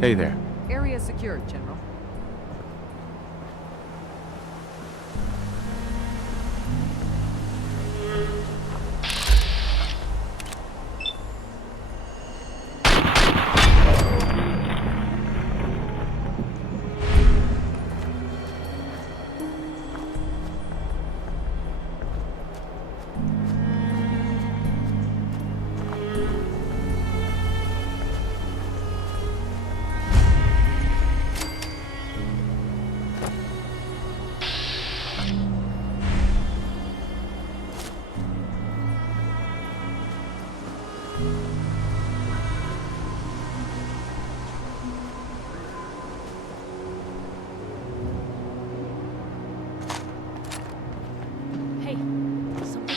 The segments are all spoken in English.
Hey there. Area secured, General. Hey, something.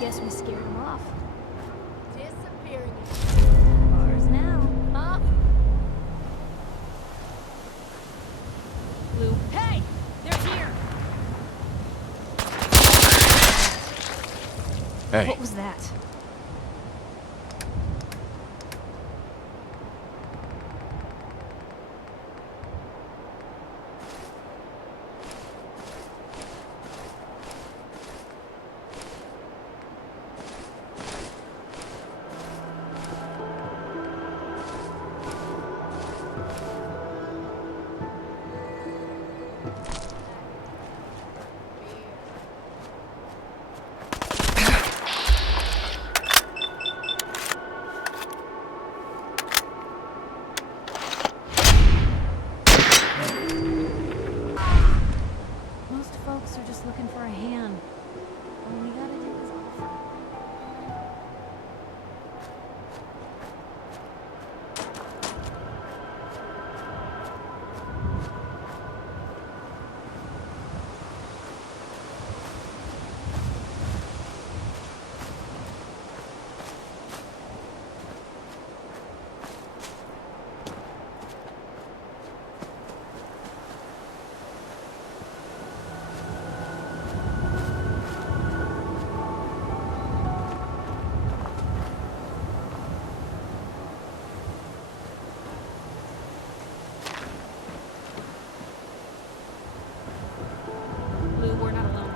Guess we scared him off. Disappearing. Ours now. Huh? Blue. Hey! They're here! Hey. What was that? Most folks are just looking for a hand. All we gotta do is offer. Blue, we're not alone.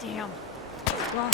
Damn. Well,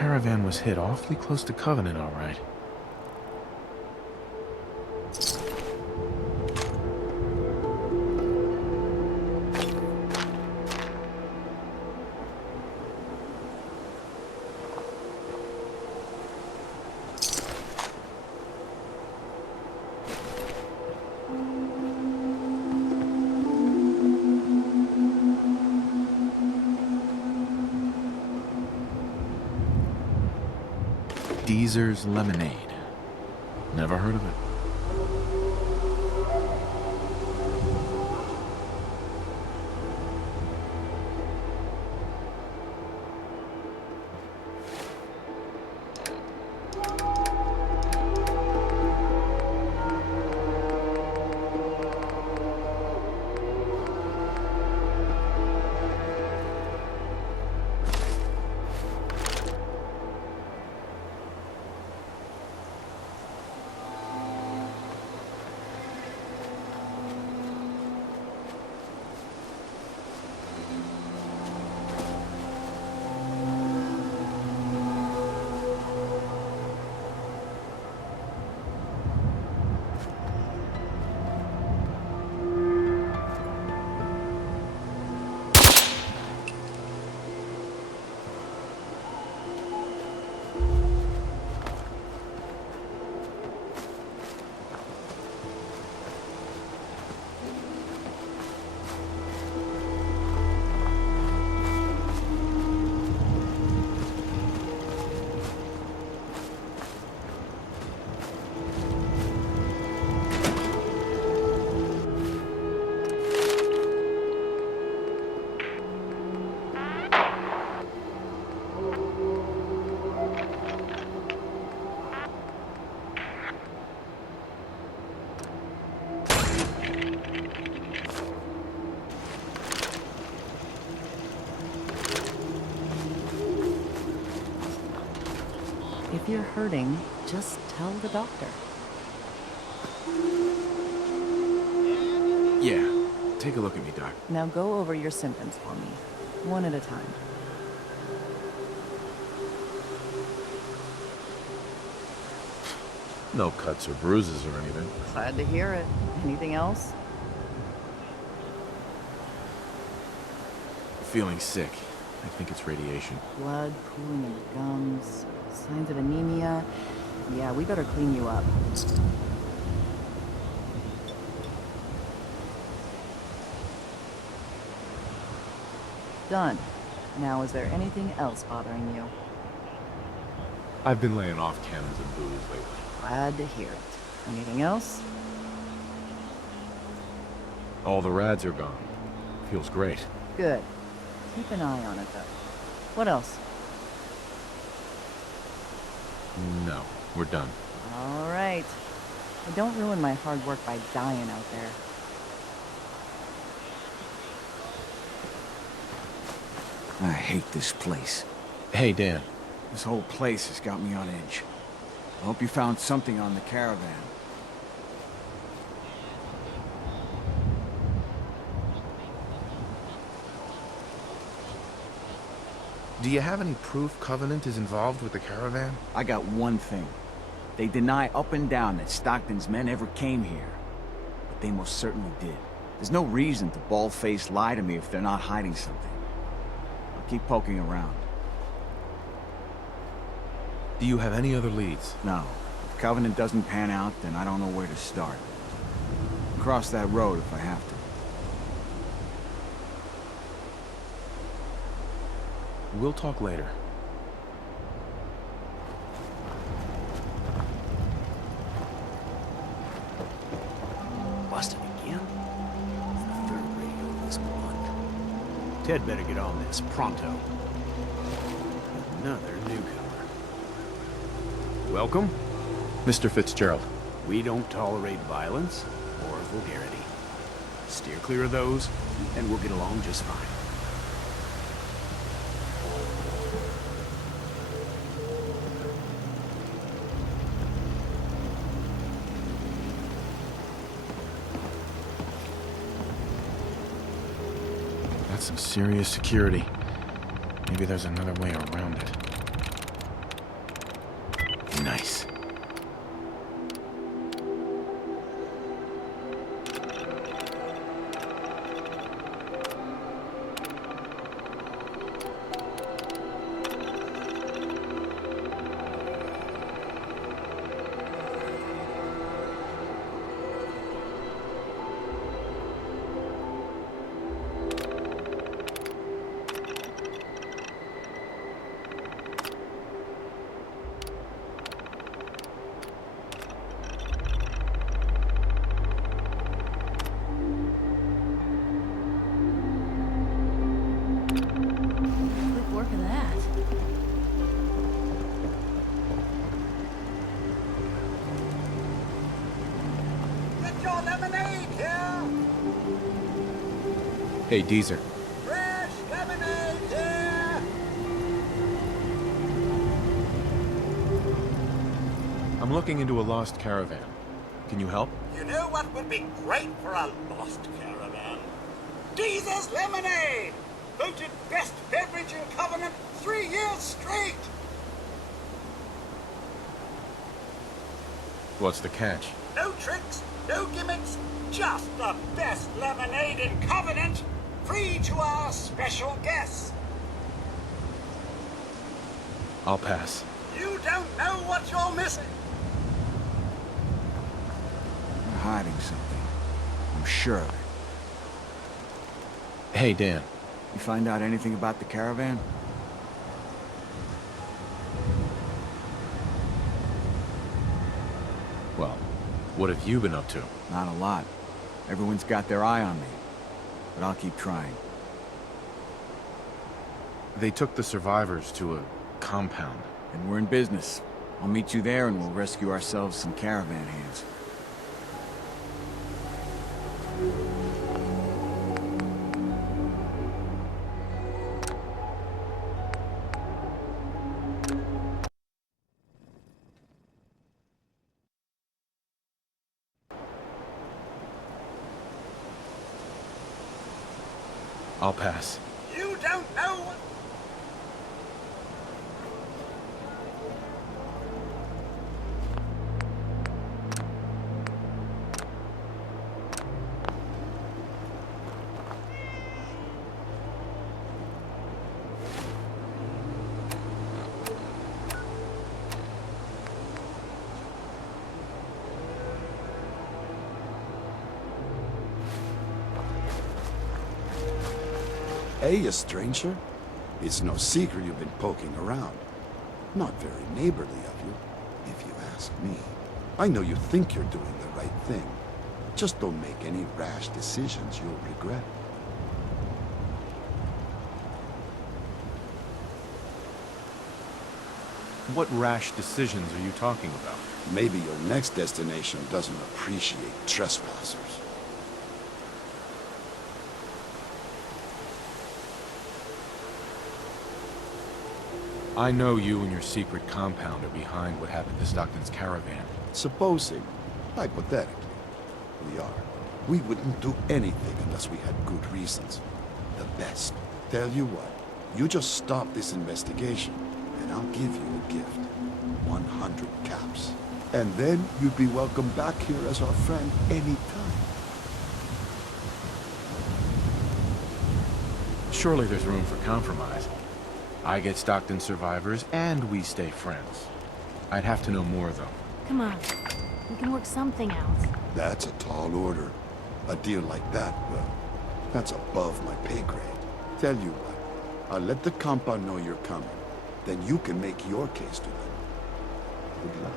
caravan was hit awfully close to Covenant, all right. Deezer's Lemonade. Never heard of it. If you're hurting, just tell the doctor. Yeah, take a look at me, Doc. Now go over your symptoms for me, one at a time. No cuts or bruises or anything. Glad to hear it. Anything else? Feeling sick. I think it's radiation. Blood pooling in the gums, signs of anemia. Yeah, we better clean you up. Done. Now, is there anything else bothering you? I've been laying off cannons and booze lately. Glad to hear it. Anything else? All the rads are gone. Feels great. Good. Keep an eye on it, though. What else? No, we're done. All right. Don't ruin my hard work by dying out there. I hate this place. Hey, Dan. This whole place has got me on edge. I hope you found something on the caravan. Do you have any proof Covenant is involved with the caravan? I got one thing. They deny up and down that Stockton's men ever came here. But they most certainly did. There's no reason to bald-faced lie to me if they're not hiding something. I'll keep poking around. Do you have any other leads? No. If Covenant doesn't pan out, then I don't know where to start. Cross that road if I have to. We'll talk later. Busted again? It's the third radio this month. Ted better get on this, pronto. Another newcomer. Welcome. Mr. Fitzgerald. We don't tolerate violence or vulgarity. Steer clear of those, and we'll get along just fine. That's some serious security. Maybe there's another way around it. lemonade here! Hey, Deezer. Fresh lemonade here! I'm looking into a lost caravan. Can you help? You know what would be great for a lost caravan? Deezer's Lemonade! Voted best beverage in Covenant 3 years straight! What's the catch? No tricks, no gimmicks, just the best lemonade in Covenant! Free to our special guests! I'll pass. You don't know what you're missing! They're hiding something. I'm sure of it. Hey, Dan. You find out anything about the caravan? Well, what have you been up to? Not a lot. Everyone's got their eye on me. But I'll keep trying. They took the survivors to a compound. And we're in business. I'll meet you there and we'll rescue ourselves some caravan hands. I'll pass. You don't know what... Hey, you stranger. It's no secret you've been poking around. Not very neighborly of you, if you ask me. I know you think you're doing the right thing. Just don't make any rash decisions you'll regret. What rash decisions are you talking about? Maybe your next destination doesn't appreciate trespassers. I know you and your secret compound are behind what happened to Stockton's caravan. Supposing, hypothetically, we are. We wouldn't do anything unless we had good reasons. The best. Tell you what, you just stop this investigation, and I'll give you a gift. 100 caps. And then you'd be welcome back here as our friend anytime. Surely there's room for compromise. I get Stockton survivors, and we stay friends. I'd have to know more, though. Come on. We can work something out. That's a tall order. A deal like that, well, that's above my pay grade. Tell you what, I'll let the compound know you're coming. Then you can make your case to them. Good luck.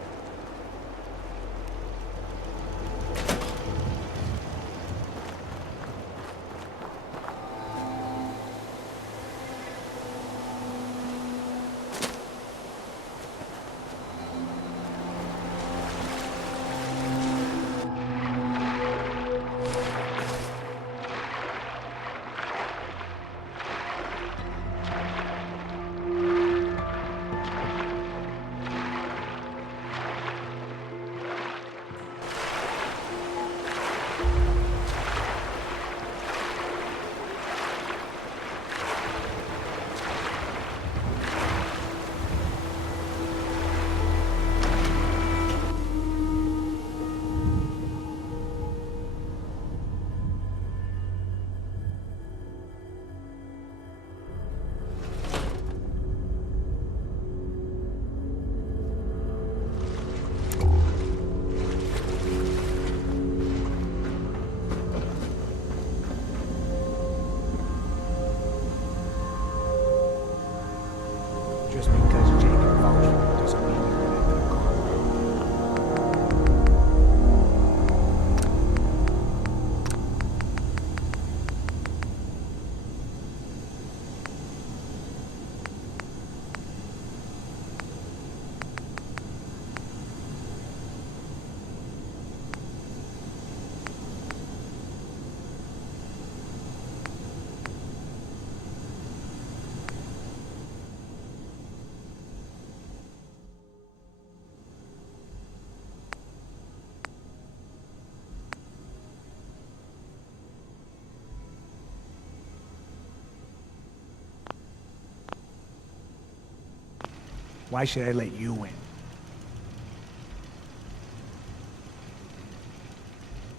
Why should I let you in?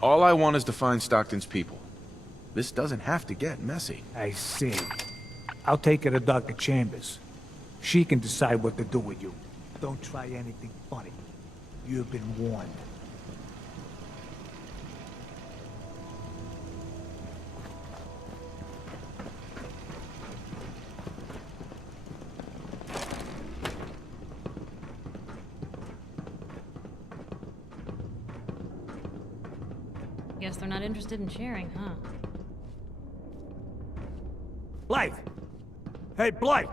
All I want is to find Stockton's people. This doesn't have to get messy. I see. I'll take her to Dr. Chambers. She can decide what to do with you. Don't try anything funny. You've been warned. Guess they're not interested in sharing, huh? Blythe! Hey, Blythe!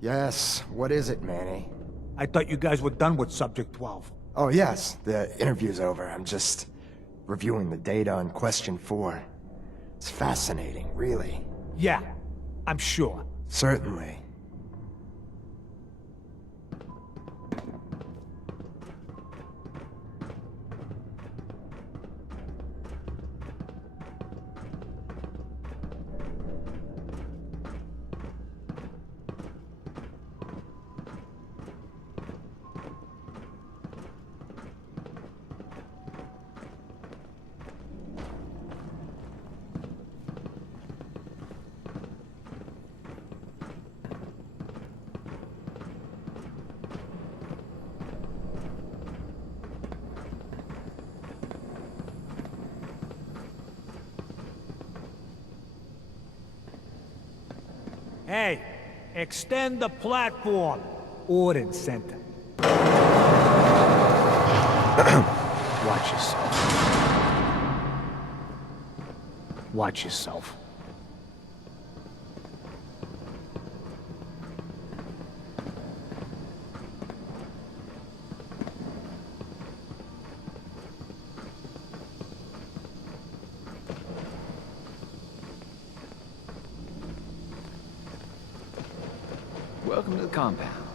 Yes, what is it, Manny? I thought you guys were done with Subject 12. Oh yes, the interview's over. I'm just reviewing the data on Question 4. It's fascinating, really. Yeah, I'm sure. Certainly. Hey, extend the platform. Ordnance Center. Watch yourself. Watch yourself. Welcome to the compound.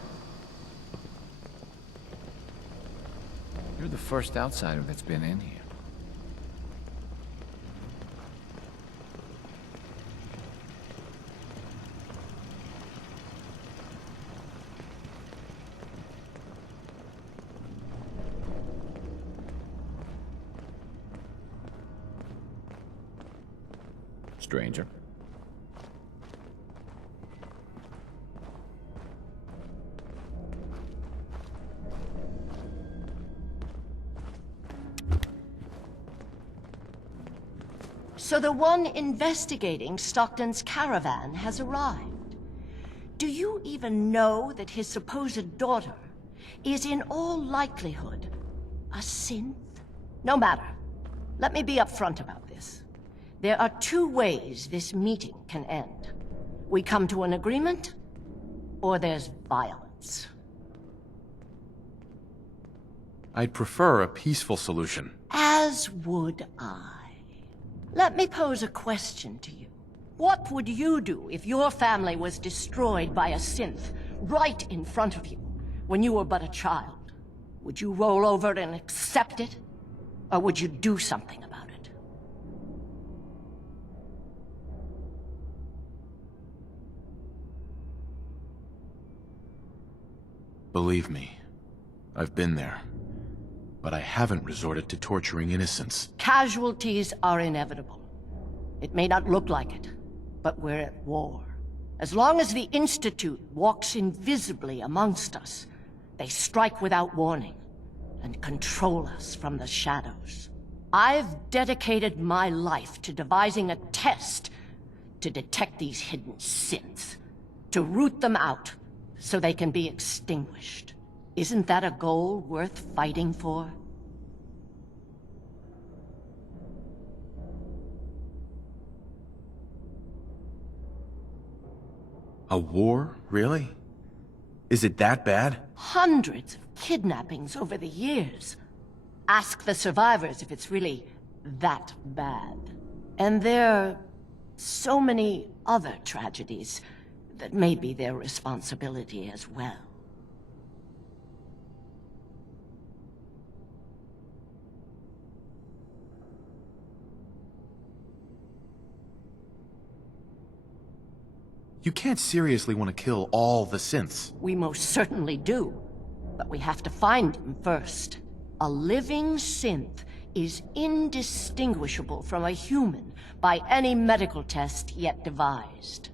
You're the first outsider that's been in here. Stranger. So the one investigating Stockton's caravan has arrived. Do you even know that his supposed daughter is in all likelihood a synth? No matter. Let me be upfront about this. There are two ways this meeting can end. We come to an agreement, or there's violence. I'd prefer a peaceful solution. As would I. Let me pose a question to you. What would you do if your family was destroyed by a synth right in front of you when you were but a child? Would you roll over and accept it? Or would you do something about it? Believe me, I've been there. But I haven't resorted to torturing innocents. Casualties are inevitable. It may not look like it, but we're at war. As long as the Institute walks invisibly amongst us, they strike without warning and control us from the shadows. I've dedicated my life to devising a test to detect these hidden synths, to root them out so they can be extinguished. Isn't that a goal worth fighting for? A war? Really? Is it that bad? Hundreds of kidnappings over the years. Ask the survivors if it's really that bad. And there are so many other tragedies that may be their responsibility as well. You can't seriously want to kill all the synths. We most certainly do. But we have to find him first. A living synth is indistinguishable from a human by any medical test yet devised.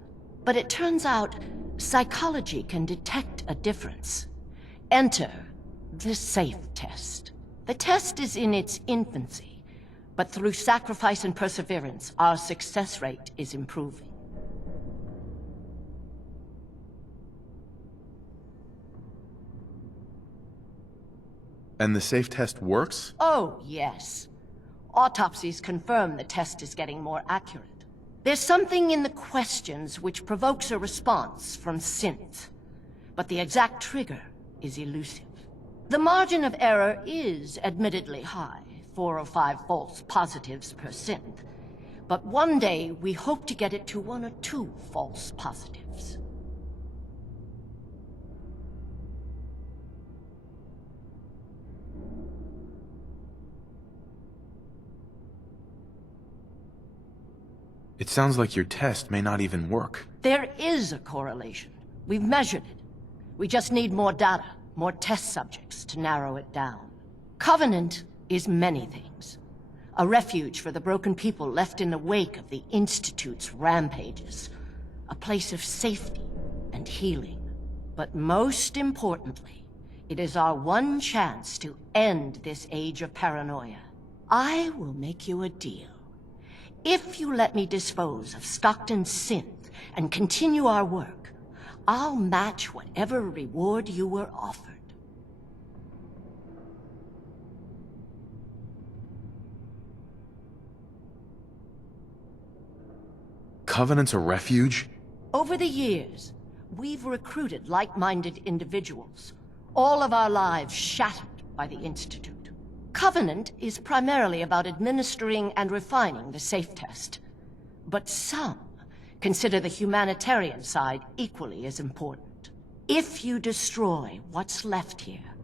But it turns out psychology can detect a difference. Enter the safe test. The test is in its infancy, but through sacrifice and perseverance, our success rate is improving. And the safe test works? Oh, yes. Autopsies confirm the test is getting more accurate. There's something in the questions which provokes a response from synth, but the exact trigger is elusive. The margin of error is admittedly high, 4 or 5 false positives per synth, but one day we hope to get it to 1 or 2 false positives. It sounds like your test may not even work. There is a correlation. We've measured it. We just need more data, more test subjects to narrow it down. Covenant is many things. A refuge for the broken people left in the wake of the Institute's rampages. A place of safety and healing. But most importantly, it is our one chance to end this age of paranoia. I will make you a deal. If you let me dispose of Stockton's synth and continue our work, I'll match whatever reward you were offered. Covenant's a refuge? Over the years, we've recruited like-minded individuals, all of our lives shattered by the Institute. Covenant is primarily about administering and refining the safe test. But some consider the humanitarian side equally as important. If you destroy what's left here,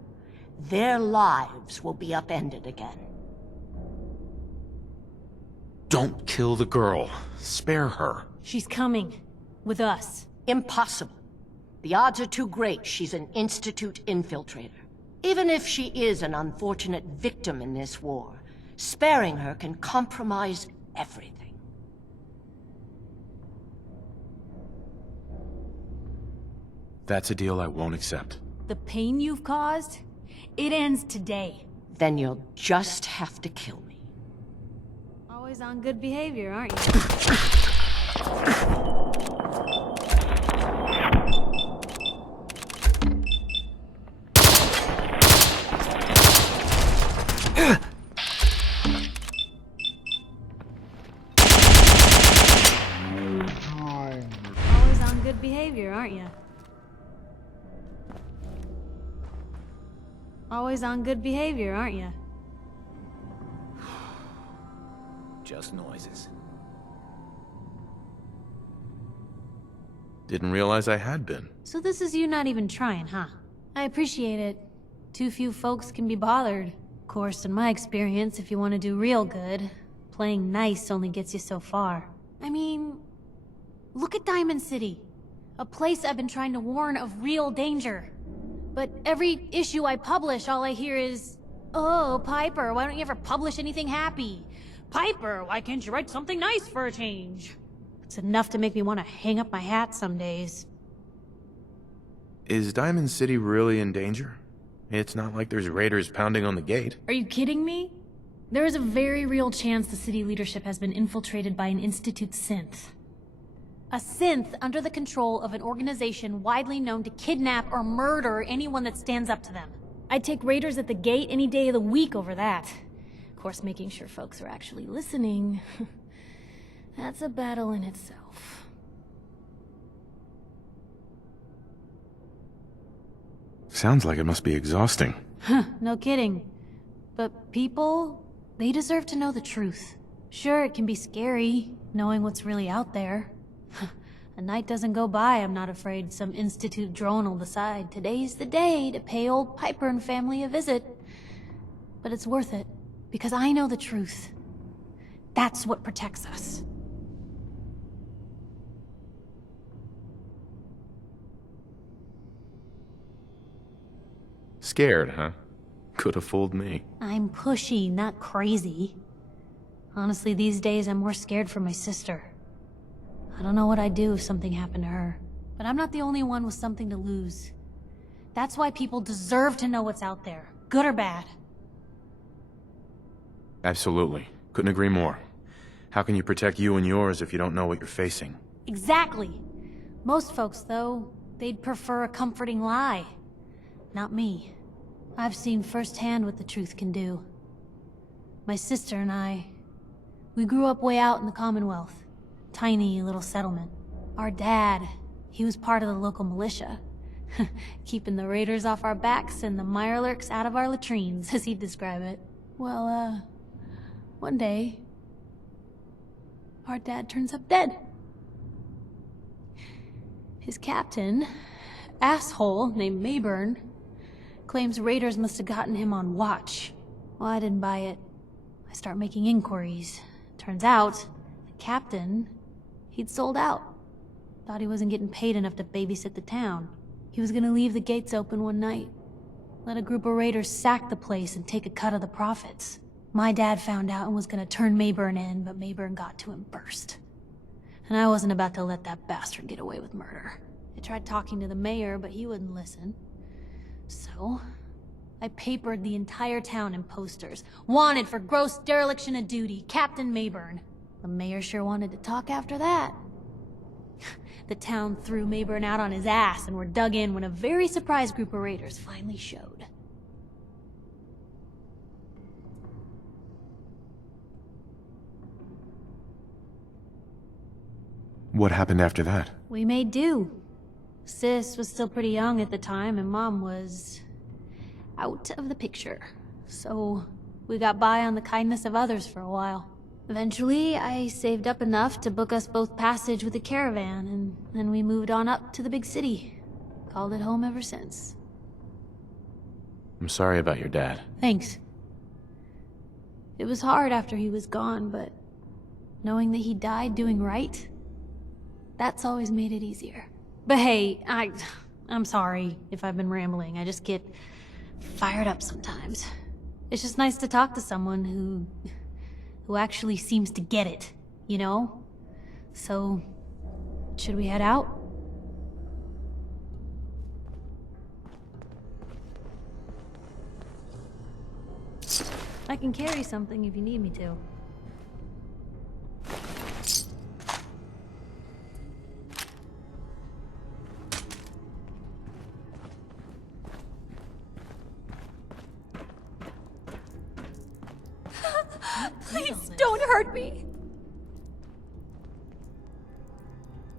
their lives will be upended again. Don't kill the girl. Spare her. She's coming. With us. Impossible. The odds are too great she's an Institute infiltrator. Even if she is an unfortunate victim in this war, sparing her can compromise everything. That's a deal I won't accept. The pain you've caused, it ends today. Then you'll just have to kill me. Always on good behavior, aren't you? Always on good behavior, aren't you? Always on good behavior, aren't you? Just noises. Didn't realize I had been. So this is you not even trying, huh? I appreciate it. Too few folks can be bothered. Of course, in my experience, if you want to do real good, playing nice only gets you so far. I mean, look at Diamond City. A place I've been trying to warn of real danger. But every issue I publish, all I hear is, "Oh, Piper, why don't you ever publish anything happy? Piper, why can't you write something nice for a change?" It's enough to make me want to hang up my hat some days. Is Diamond City really in danger? It's not like there's raiders pounding on the gate. Are you kidding me? There is a very real chance the city leadership has been infiltrated by an Institute synth. A synth under the control of an organization widely known to kidnap or murder anyone that stands up to them. I'd take raiders at the gate any day of the week over that. Of course, making sure folks are actually listening. That's a battle in itself. Sounds like it must be exhausting. No kidding. But people, they deserve to know the truth. Sure, it can be scary, knowing what's really out there. A night doesn't go by, I'm not afraid some Institute drone will decide today's the day to pay old Piper and family a visit. But it's worth it, because I know the truth. That's what protects us. Scared, huh? Could have fooled me. I'm pushy, not crazy. Honestly, these days I'm more scared for my sister. I don't know what I'd do if something happened to her. But I'm not the only one with something to lose. That's why people deserve to know what's out there, good or bad. Absolutely. Couldn't agree more. How can you protect you and yours if you don't know what you're facing? Exactly. Most folks, though, they'd prefer a comforting lie. Not me. I've seen firsthand what the truth can do. My sister and I, we grew up way out in the Commonwealth. Tiny little settlement. Our dad, he was part of the local militia. Keeping the raiders off our backs and the mirelurks out of our latrines, as he'd describe it. Well, one day, our dad turns up dead. His captain, asshole named Mayburn, claims raiders must have gotten him on watch. Well, I didn't buy it. I start making inquiries. Turns out, the captain, he'd sold out. Thought he wasn't getting paid enough to babysit the town. He was gonna leave the gates open one night. Let a group of raiders sack the place and take a cut of the profits. My dad found out and was gonna turn Mayburn in, but Mayburn got to him first. And I wasn't about to let that bastard get away with murder. I tried talking to the mayor, but he wouldn't listen. So, I papered the entire town in posters. Wanted for gross dereliction of duty, Captain Mayburn. The mayor sure wanted to talk after that. The town threw Mayburn out on his ass and were dug in when a very surprised group of raiders finally showed. What happened after that? We made do. Sis was still pretty young at the time, and Mom was out of the picture. So we got by on the kindness of others for a while. Eventually, I saved up enough to book us both passage with a caravan, and then we moved on up to the big city. Called it home ever since. I'm sorry about your dad. Thanks. It was hard after he was gone, but knowing that he died doing right, that's always made it easier. But hey, I'm sorry if I've been rambling. I just get fired up sometimes. It's just nice to talk to someone who actually seems to get it, you know? So, should we head out? I can carry something if you need me to. Please don't hurt me.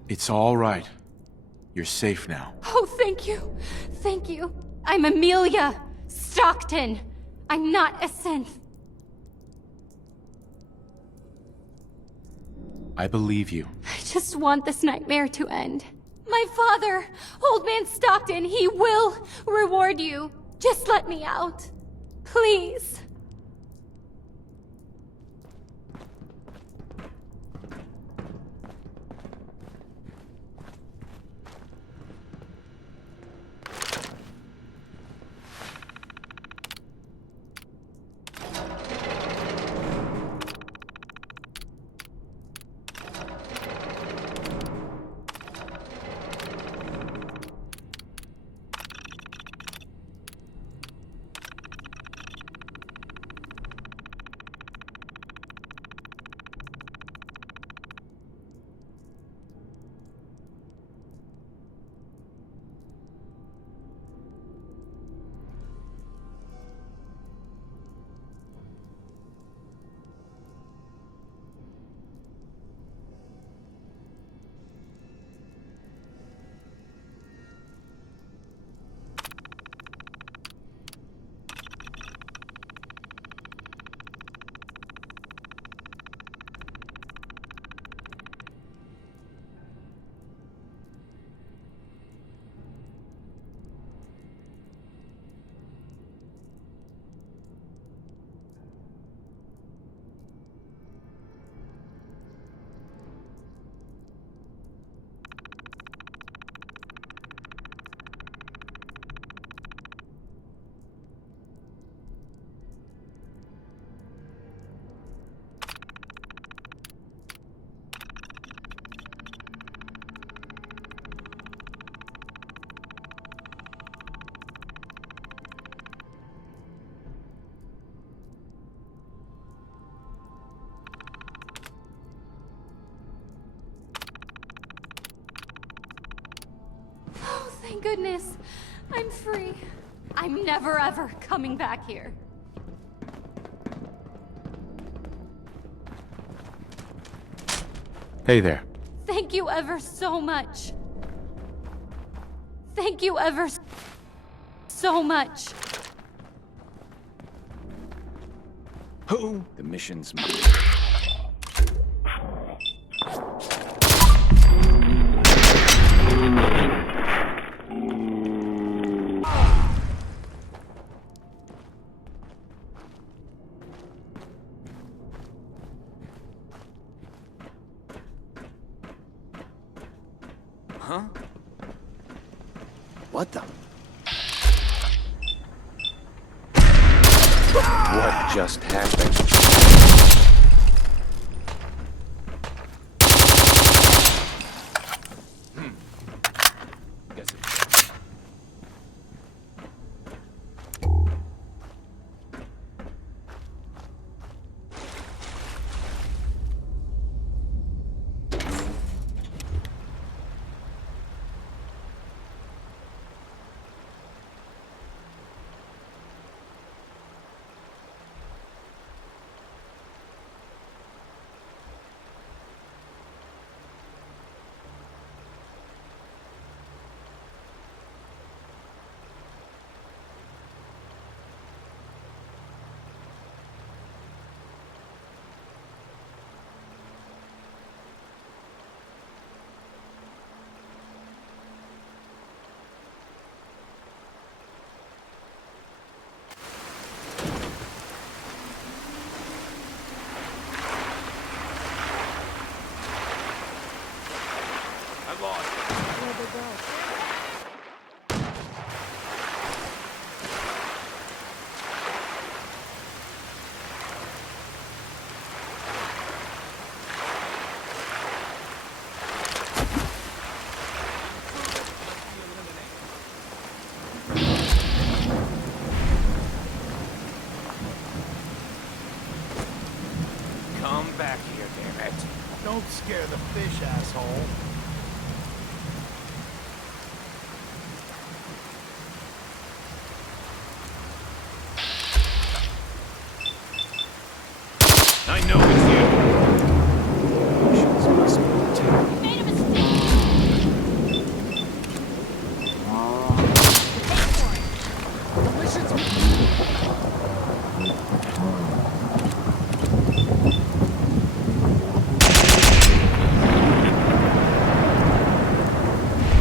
It's all right. You're safe now. Oh, thank you. Thank you. I'm Amelia Stockton. I'm not a synth. I believe you. I just want this nightmare to end. My father, Old Man Stockton, he will reward you. Just let me out. Please. Thank goodness. I'm free. I'm never ever coming back here. Hey there. Thank you ever so much. Thank you ever so much. Who? The mission's mine. Huh? What the? What just happened? Guess it's... I lost it. Where'd they go? Come back here, damn it. Don't scare the fish, asshole. I know it's you. Missions must be terrible. You made a mistake. Pay for it.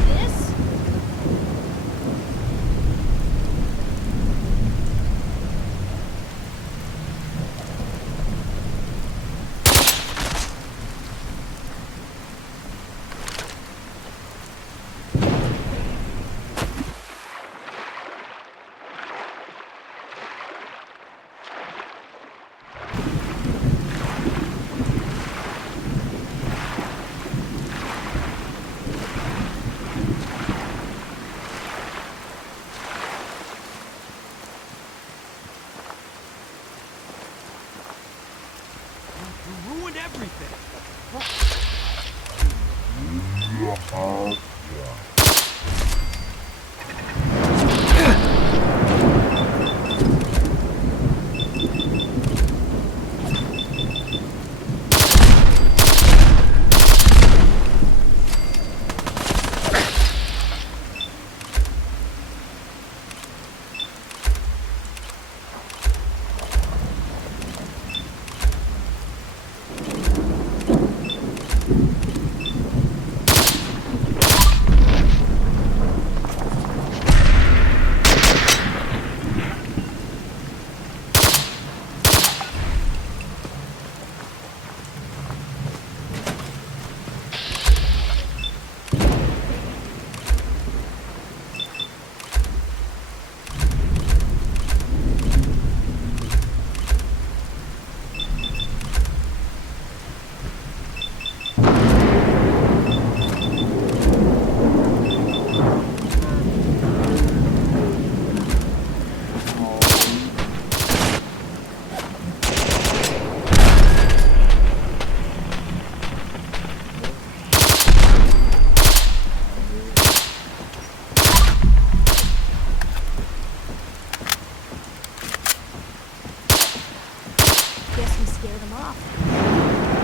This? scare them off.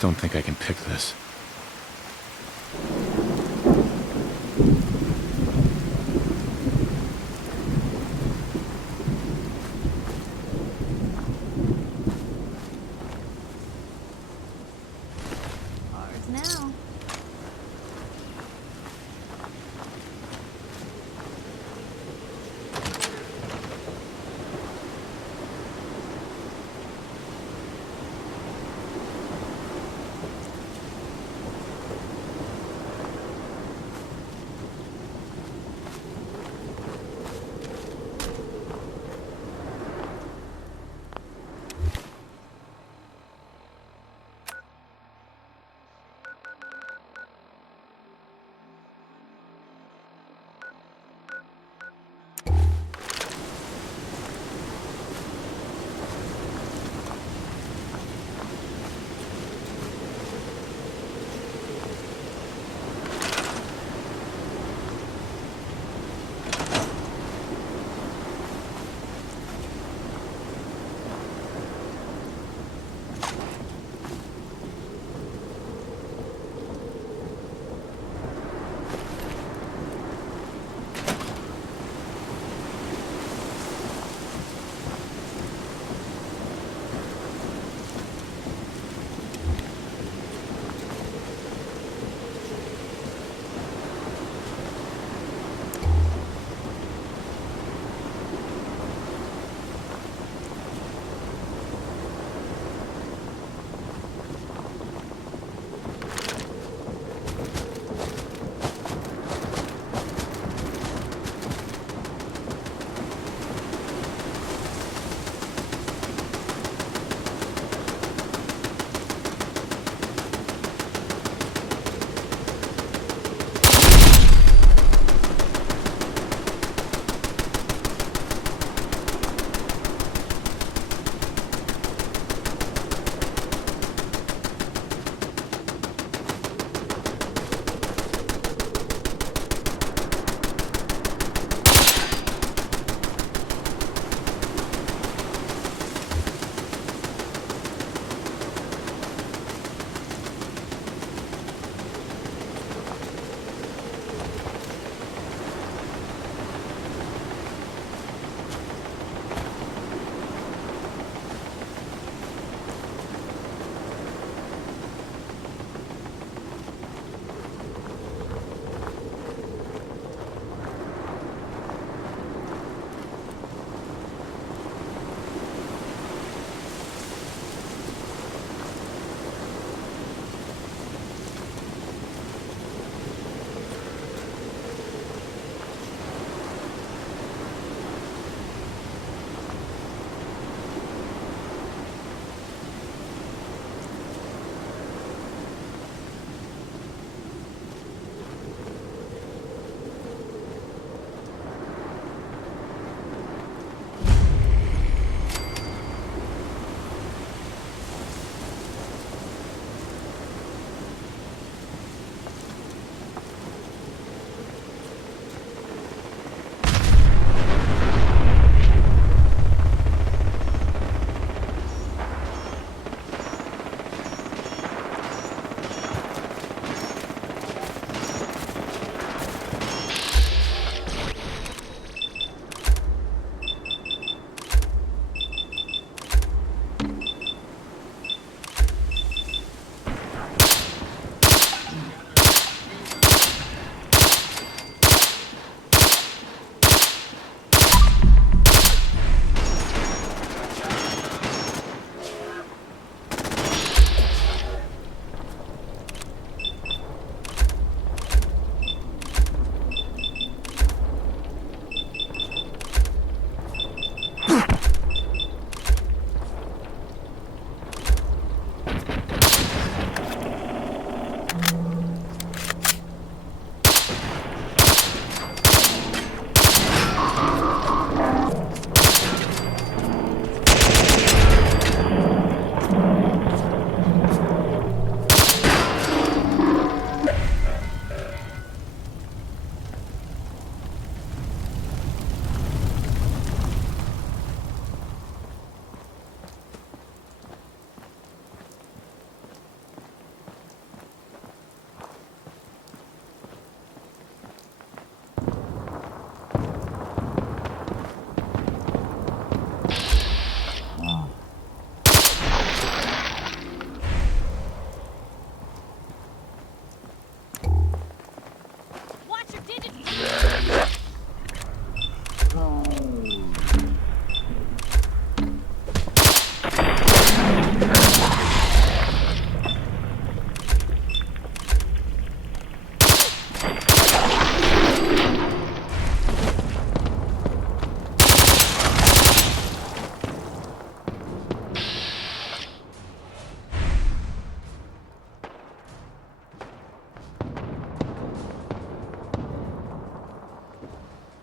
Don't think I can pick this. Ours now.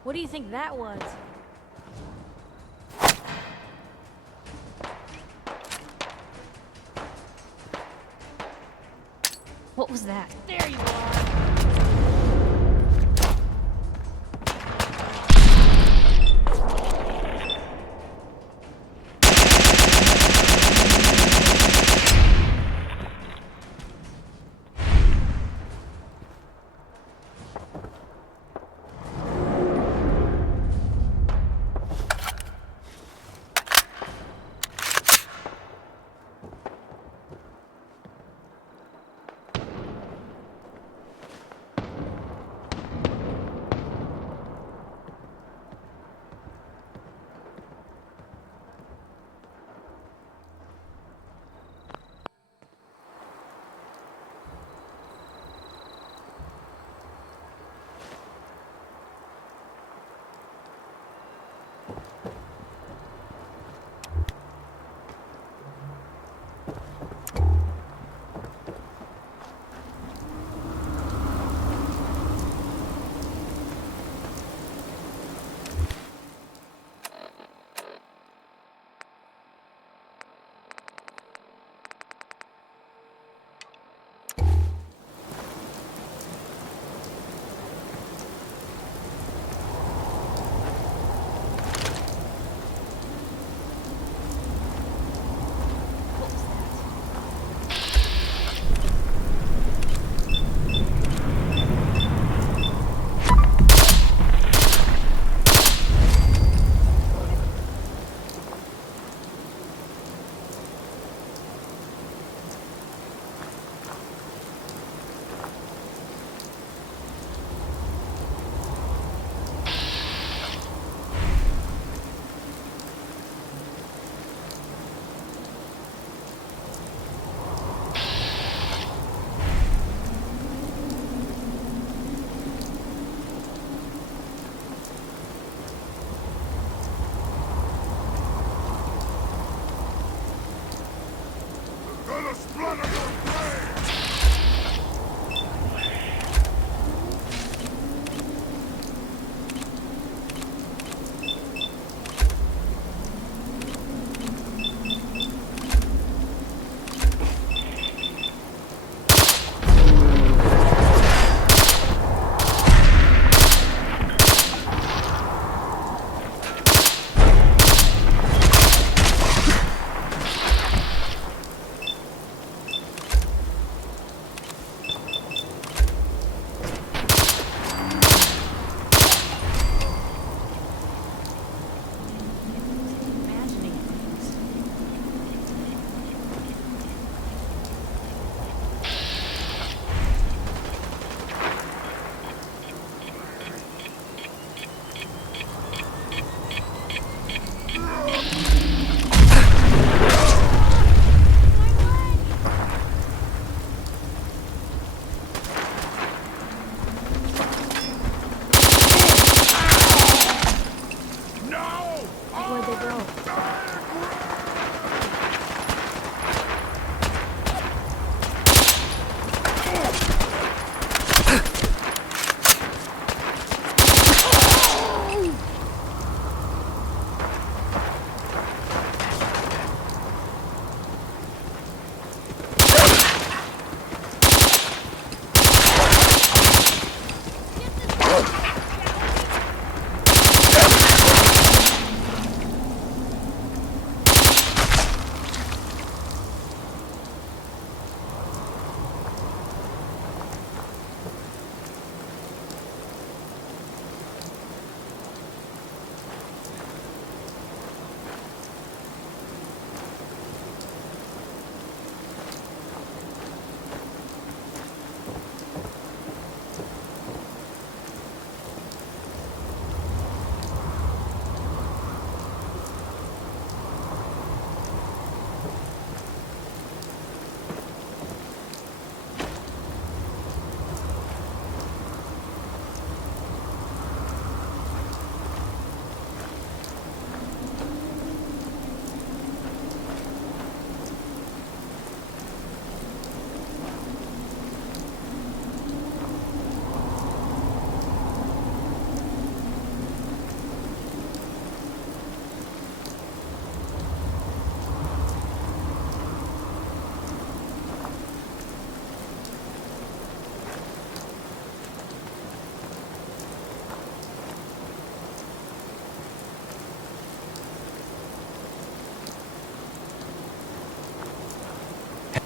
What do you think that was? What was that? There you are!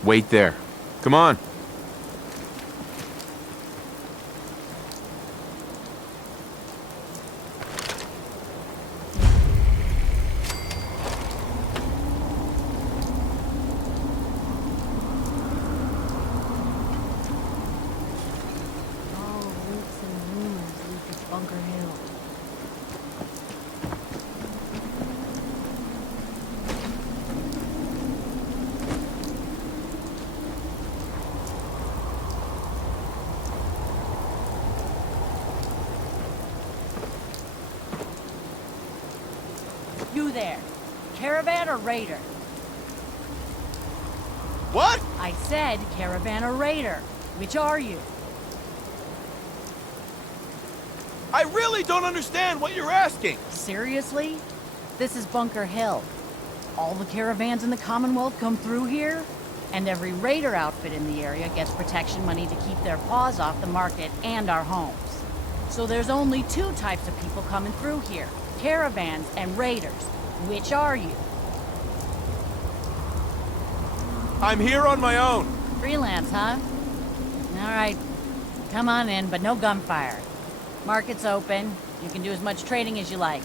Wait there. Come on. All roots and rumors lead to Bunker Hill. You there. Caravan or raider? What? I said caravan or raider. Which are you? I really don't understand what you're asking. Seriously? This is Bunker Hill. All the caravans in the Commonwealth come through here, and every raider outfit in the area gets protection money to keep their paws off the market and our homes. So there's only two types of people coming through here, caravans and raiders. Which are you? I'm here on my own. Freelance, huh? All right. Come on in, but no gunfire. Market's open. You can do as much trading as you like.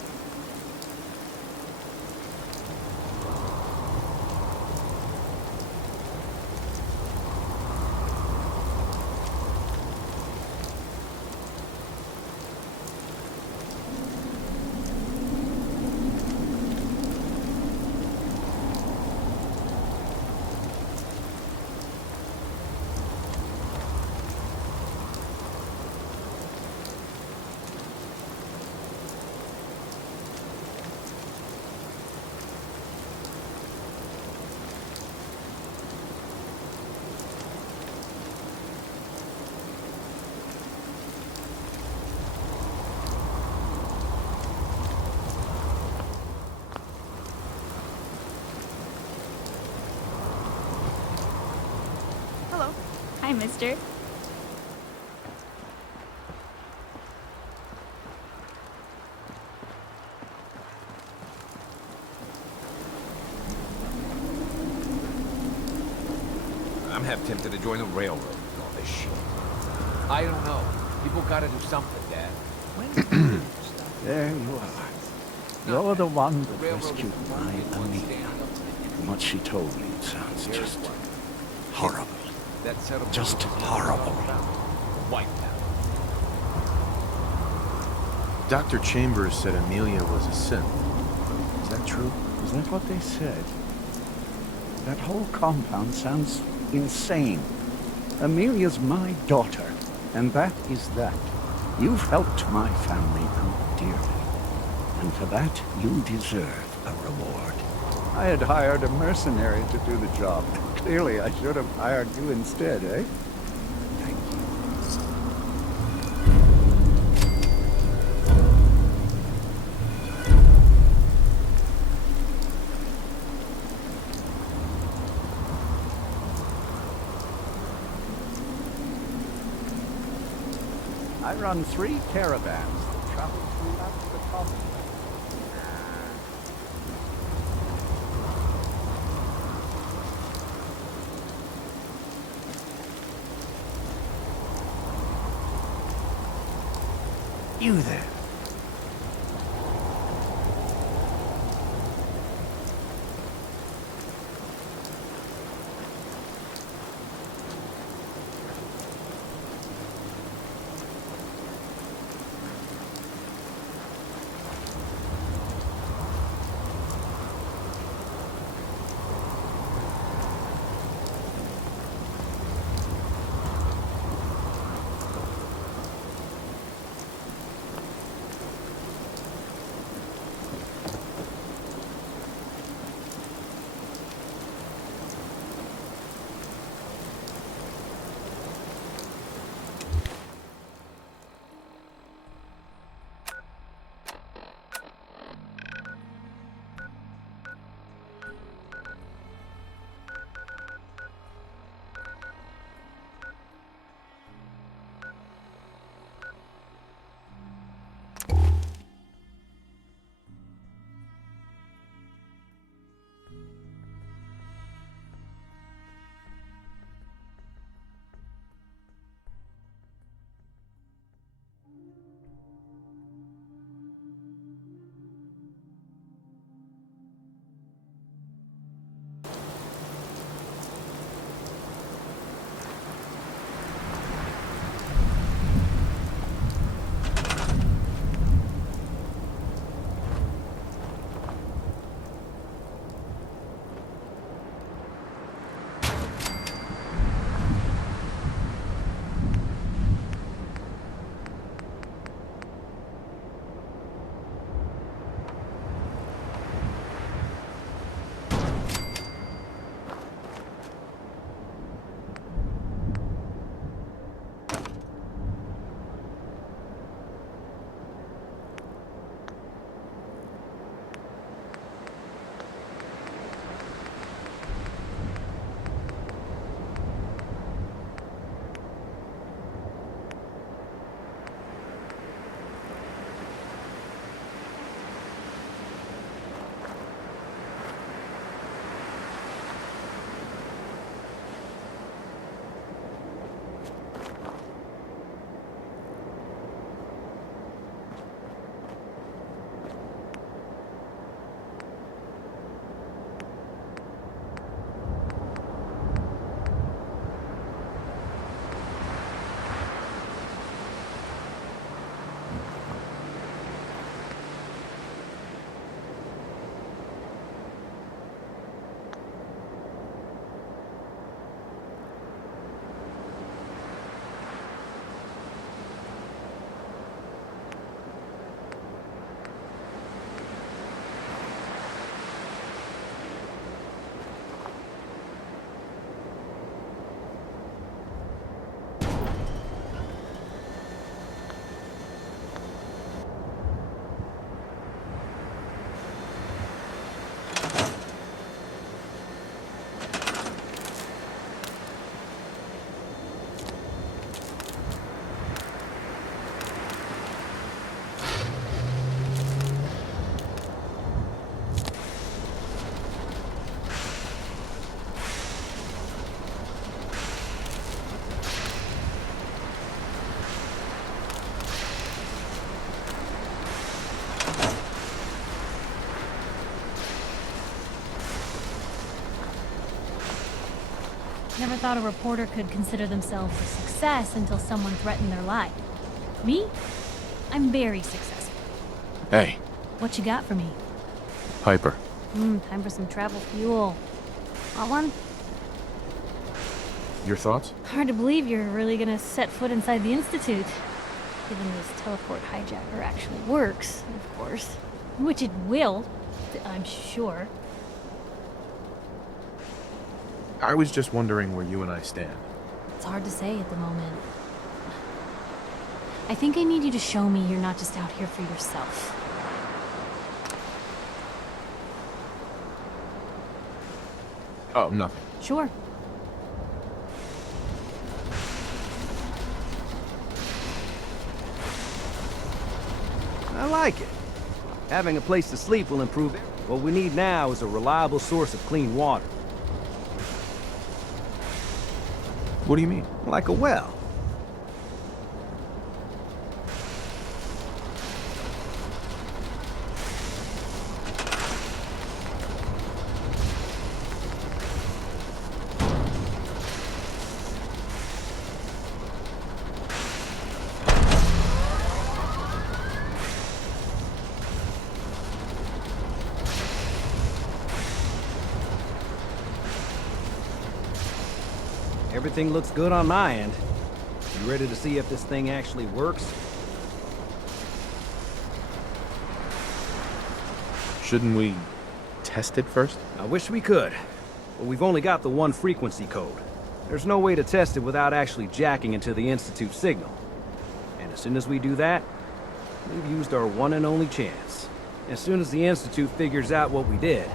Hi, mister. I'm half tempted to join the railroad with all this shit. I don't know. People gotta do something, Dad. When did you start? There you are. You're the one that rescued my Amelia. From what she told me, it sounds just horrible. Just horrible. Wiped out. Dr. Chambers said Amelia was a sin. Is that true? Is that what they said? That whole compound sounds insane. Amelia's my daughter, and that is that. You've helped my family out dearly, and for that you deserve a reward. I had hired a mercenary to do the job. Clearly, I should have hired you instead, eh? Thank you. I run 3 caravans that travel throughout the Commonwealth. You there. Never thought a reporter could consider themselves a success until someone threatened their life. Me? I'm very successful. Hey, What you got for me? Piper. Time for some travel fuel. Want one? Your thoughts? Hard to believe you're really gonna set foot inside the Institute. Given this teleport hijacker actually works, of course. Which it will, I'm sure. I was just wondering where you and I stand. It's hard to say at the moment. I think I need you to show me you're not just out here for yourself. Oh, nothing. Sure. I like it. Having a place to sleep will improve it. What we need now is a reliable source of clean water. What do you mean? Like a well. Everything looks good on my end. You ready to see if this thing actually works? Shouldn't we test it first? I wish we could, but we've only got the one frequency code. There's no way to test it without actually jacking into the Institute signal. And as soon as we do that, we've used our one and only chance. As soon as the Institute figures out what we did,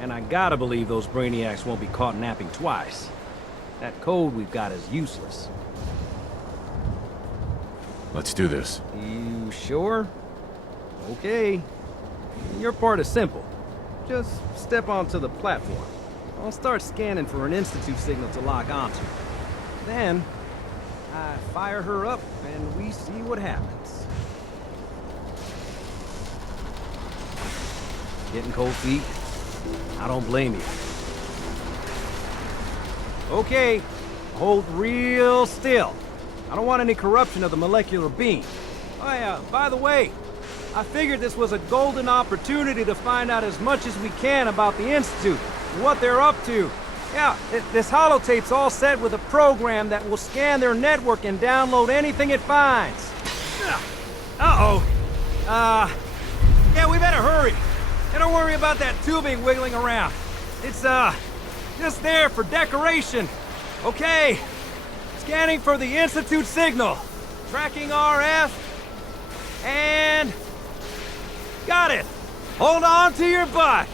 and I gotta believe those brainiacs won't be caught napping twice, that code we've got is useless. Let's do this. You sure? Okay. Your part is simple. Just step onto the platform. I'll start scanning for an Institute signal to lock onto. Then, I fire her up and we see what happens. Getting cold feet? I don't blame you. Okay, hold real still. I don't want any corruption of the molecular beam. Oh yeah, by the way, I figured this was a golden opportunity to find out as much as we can about the Institute, and what they're up to. Yeah, this holotape's all set with a program that will scan their network and download anything it finds. Uh-oh. Yeah, we better hurry. And don't worry about that tubing wiggling around. It's, just there for decoration. Okay. Scanning for the Institute signal. Tracking RF. And... got it. Hold on to your butt.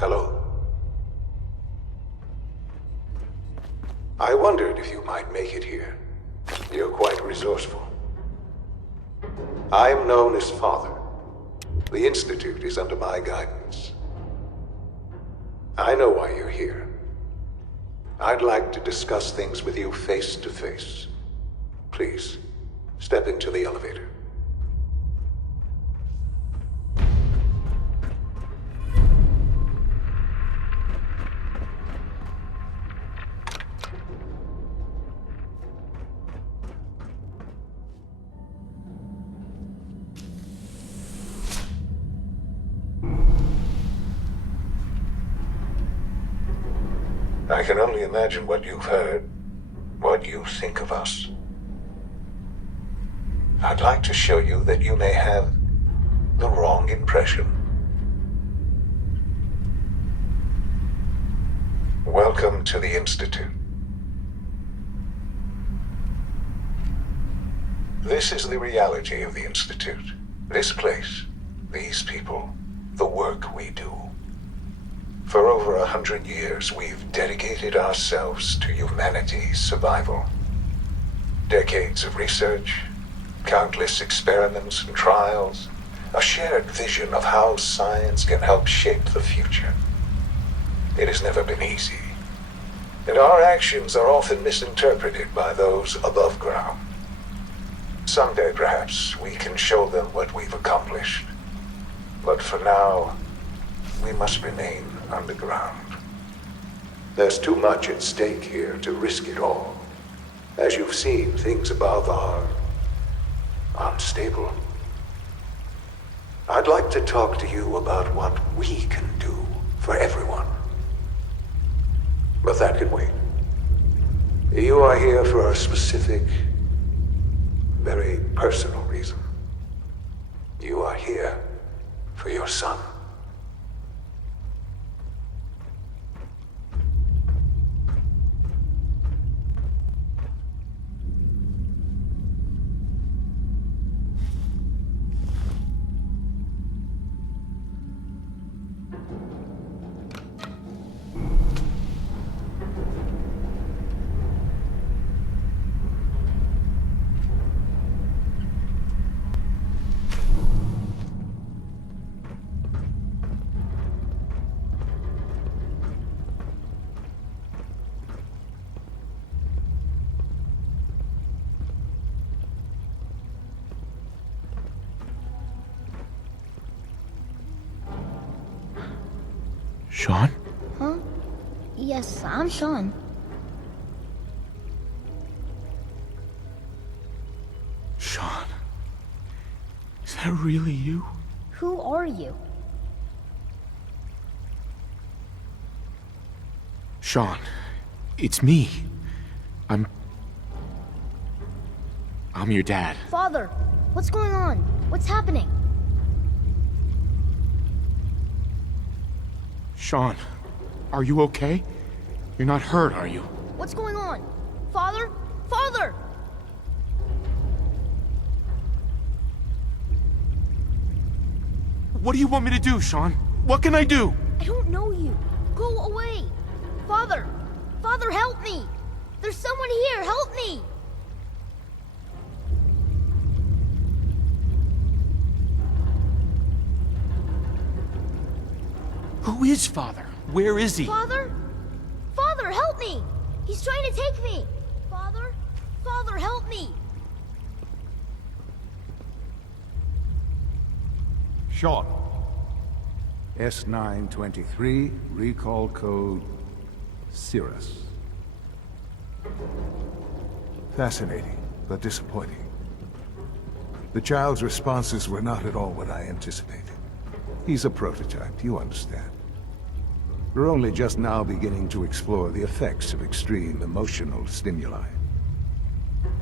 Hello. I wondered if you might make it here. You're quite resourceful. I'm known as Father. The Institute is under my guidance. I know why you're here. I'd like to discuss things with you face to face. Please, step into the elevator. I can only imagine what you've heard, what you think of us. I'd like to show you that you may have the wrong impression. Welcome to the Institute. This is the reality of the Institute. This place, these people, the work we do. For over 100 years, we've dedicated ourselves to humanity's survival. Decades of research, countless experiments and trials, a shared vision of how science can help shape the future. It has never been easy, and our actions are often misinterpreted by those above ground. Someday, perhaps, we can show them what we've accomplished. But for now, we must remain underground. There's too much at stake here to risk it all. As you've seen, things above are unstable. I'd like to talk to you about what we can do for everyone. But that can wait. You are here for a specific, very personal reason. You are here for your son. Sean? Huh? Yes, I'm Sean. Sean? Is that really you? Who are you? Sean, it's me. I'm your dad. Father, what's going on? What's happening? Sean, are you okay? You're not hurt, are you? What's going on? Father? Father! What do you want me to do, Sean? What can I do? I don't know you. Go away. Father! Father, help me! There's someone here, help me! Who is Father? Where is he? Father? Father, help me! He's trying to take me! Father? Father, help me! Sean. S923, recall code Cirrus. Fascinating, but disappointing. The child's responses were not at all what I anticipated. He's a prototype, you understand. We're only just now beginning to explore the effects of extreme emotional stimuli.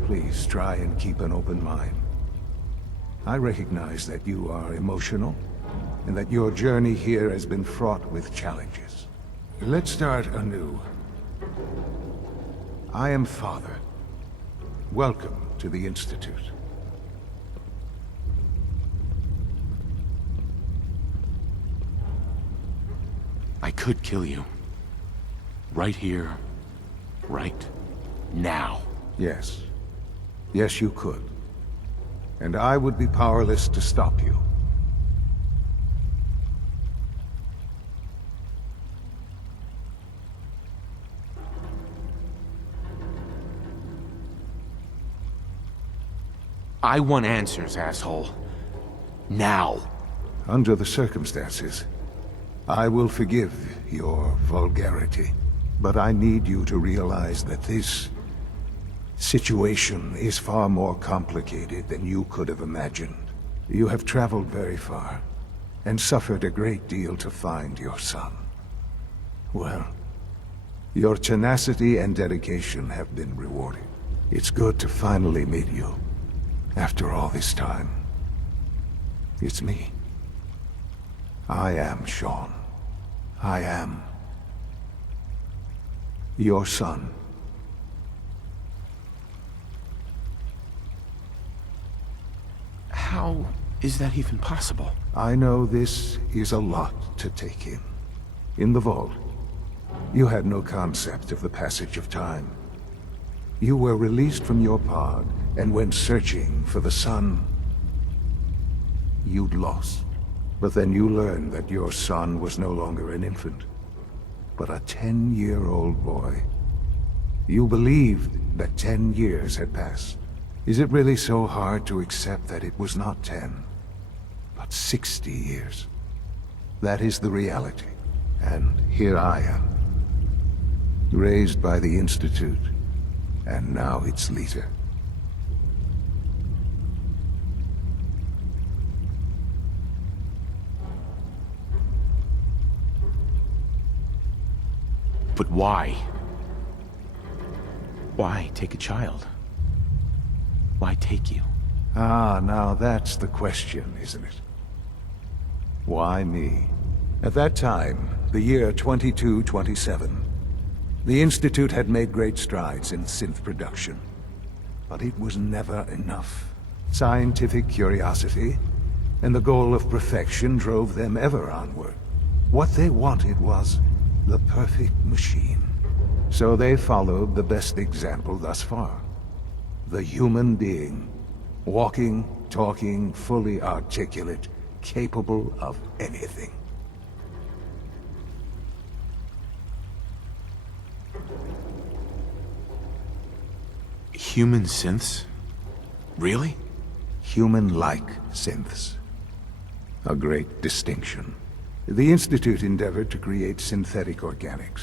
Please try and keep an open mind. I recognize that you are emotional, and that your journey here has been fraught with challenges. Let's start anew. I am Father. Welcome to the Institute. I could kill you. Right here. Right now. Yes. Yes, you could. And I would be powerless to stop you. I want answers, asshole. Now. Under the circumstances, I will forgive your vulgarity. But I need you to realize that this situation is far more complicated than you could have imagined. You have traveled very far, and suffered a great deal to find your son. Well, Your tenacity and dedication have been rewarded. It's good to finally meet you. After all this time. It's me. I am Sean. I am your son. How is that even possible? I know this is a lot to take in. In the vault, you had no concept of the passage of time. You were released from your pod and went searching for the son you'd lost. But then you learned that your son was no longer an infant, but a 10-year-old boy. You believed that 10 years had passed. Is it really so hard to accept that it was not 10, but 60 years? That is the reality. And here I am, raised by the Institute, and now its leader. But why? Why take a child? Why take you? Ah, now that's the question, isn't it? Why me? At that time, the year 2227, the Institute had made great strides in synth production. But it was never enough. Scientific curiosity and the goal of perfection drove them ever onward. What they wanted was the perfect machine. So they followed the best example thus far. The human being. Walking, talking, fully articulate, capable of anything. Human synths? Really? Human-like synths. A great distinction. The Institute endeavored to create synthetic organics.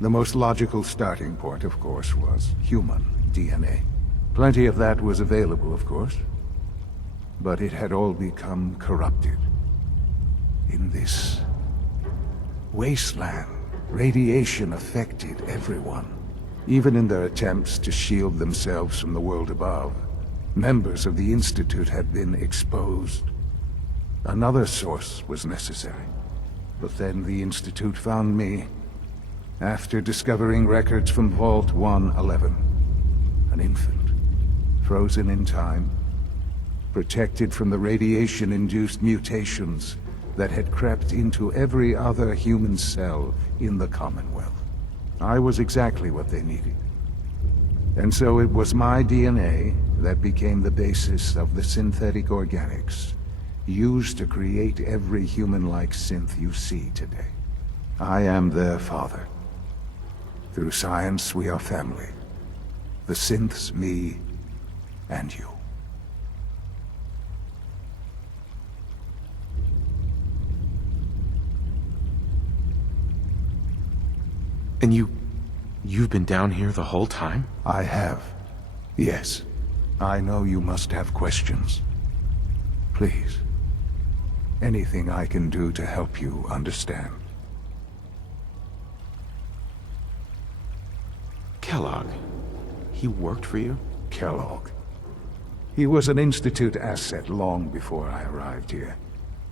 The most logical starting point, of course, was human DNA. Plenty of that was available, of course. But it had all become corrupted. In this wasteland, radiation affected everyone. Even in their attempts to shield themselves from the world above, members of the Institute had been exposed. Another source was necessary. But then the Institute found me, after discovering records from Vault 111. An infant, frozen in time, protected from the radiation-induced mutations that had crept into every other human cell in the Commonwealth. I was exactly what they needed. And so it was my DNA that became the basis of the synthetic organics used to create every human-like synth you see today. I am their father. Through science, we are family. The synths, me, and you. And you've been down here the whole time? I have. Yes. I know you must have questions. Please. Anything I can do to help you understand. Kellogg. He worked for you? Kellogg. He was an Institute asset long before I arrived here.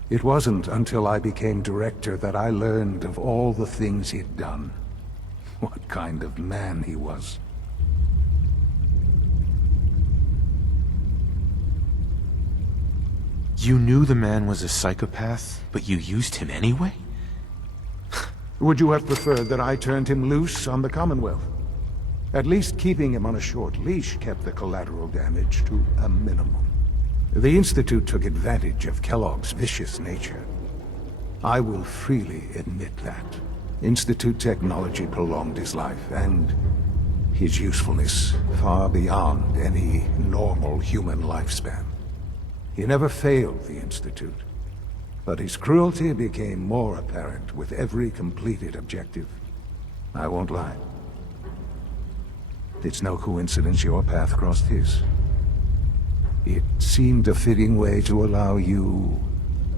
It wasn't until I became director that I learned of all the things he'd done. What kind of man he was. You knew the man was a psychopath, but you used him anyway? Would you have preferred that I turned him loose on the Commonwealth? At least keeping him on a short leash kept the collateral damage to a minimum. The Institute took advantage of Kellogg's vicious nature. I will freely admit that. Institute technology prolonged his life, and his usefulness far beyond any normal human lifespan. He never failed the Institute, but his cruelty became more apparent with every completed objective. I won't lie. It's no coincidence your path crossed his. It seemed a fitting way to allow you,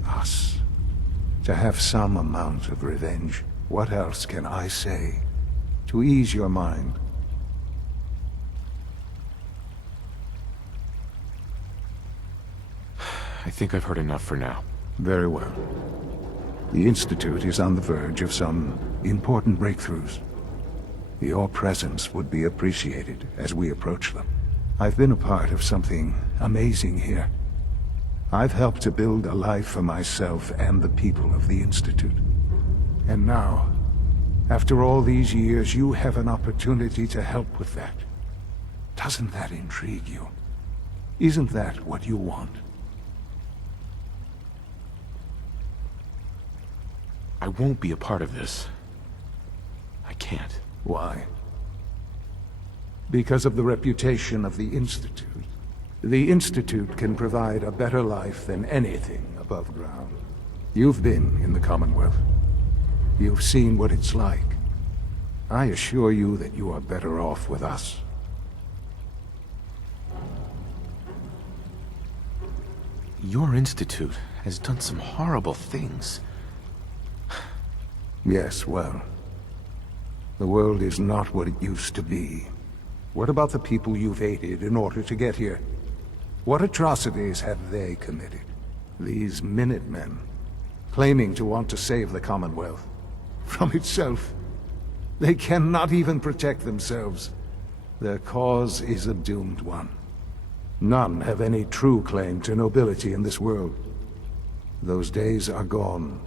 us, to have some amount of revenge. What else can I say To ease your mind. I think I've heard enough for now. Very well. The Institute is on the verge of some important breakthroughs. Your presence would be appreciated as we approach them. I've been a part of something amazing here. I've helped to build a life for myself and the people of the Institute. And now, after all these years, you have an opportunity to help with that. Doesn't that intrigue you? Isn't that what you want? I won't be a part of this. I can't. Why? Because of the reputation of the Institute. The Institute can provide a better life than anything above ground. You've been in the Commonwealth. You've seen what it's like. I assure you that you are better off with us. Your institute has done some horrible things. Yes, well, the world is not what it used to be. What about the people you've aided in order to get here? What atrocities have they committed? These Minutemen, claiming to want to save the Commonwealth from itself. They cannot even protect themselves. Their cause is a doomed one. None have any true claim to nobility in this world. Those days are gone.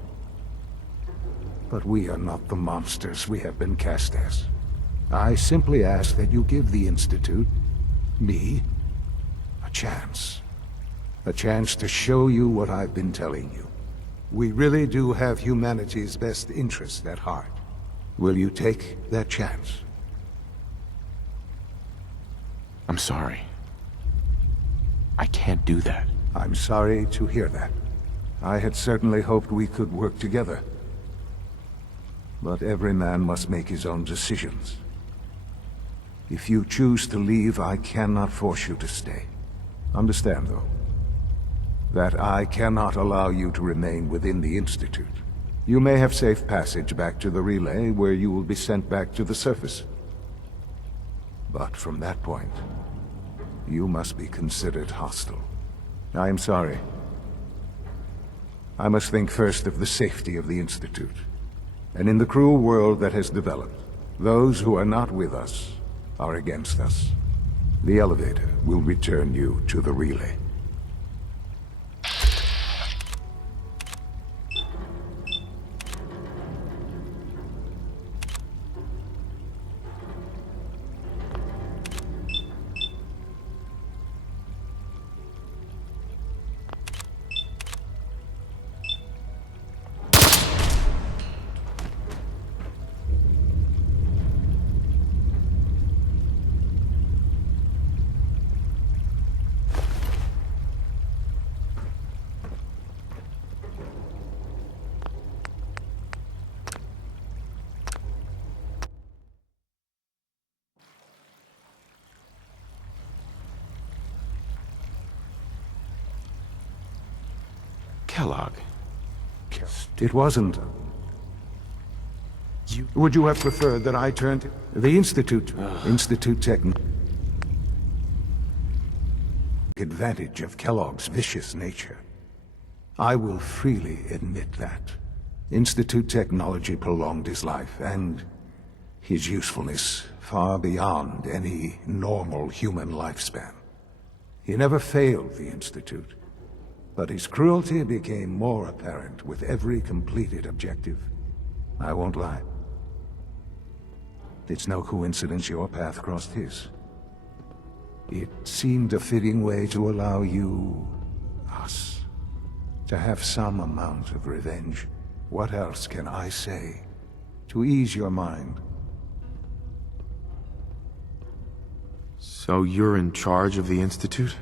But we are not the monsters we have been cast as. I simply ask that you give the Institute, me, a chance. A chance to show you what I've been telling you. We really do have humanity's best interest at heart. Will you take that chance? I'm sorry. I can't do that. I'm sorry to hear that. I had certainly hoped we could work together. But every man must make his own decisions. If you choose to leave, I cannot force you to stay. Understand, though, that I cannot allow you to remain within the Institute. You may have safe passage back to the relay, where you will be sent back to the surface. But from that point, you must be considered hostile. I am sorry. I must think first of the safety of the Institute. And in the cruel world that has developed, those who are not with us are against us. The elevator will return you to the relay. Kellogg. It wasn't. Would you have preferred that I turned to the Institute? Institute Technology. Advantage of Kellogg's vicious nature. I will freely admit that. Institute technology prolonged his life, and his usefulness far beyond any normal human lifespan. He never failed the Institute. But his cruelty became more apparent with every completed objective. I won't lie. It's no coincidence your path crossed his. It seemed a fitting way to allow you, us, to have some amount of revenge. What else can I say to ease your mind? So you're in charge of the Institute?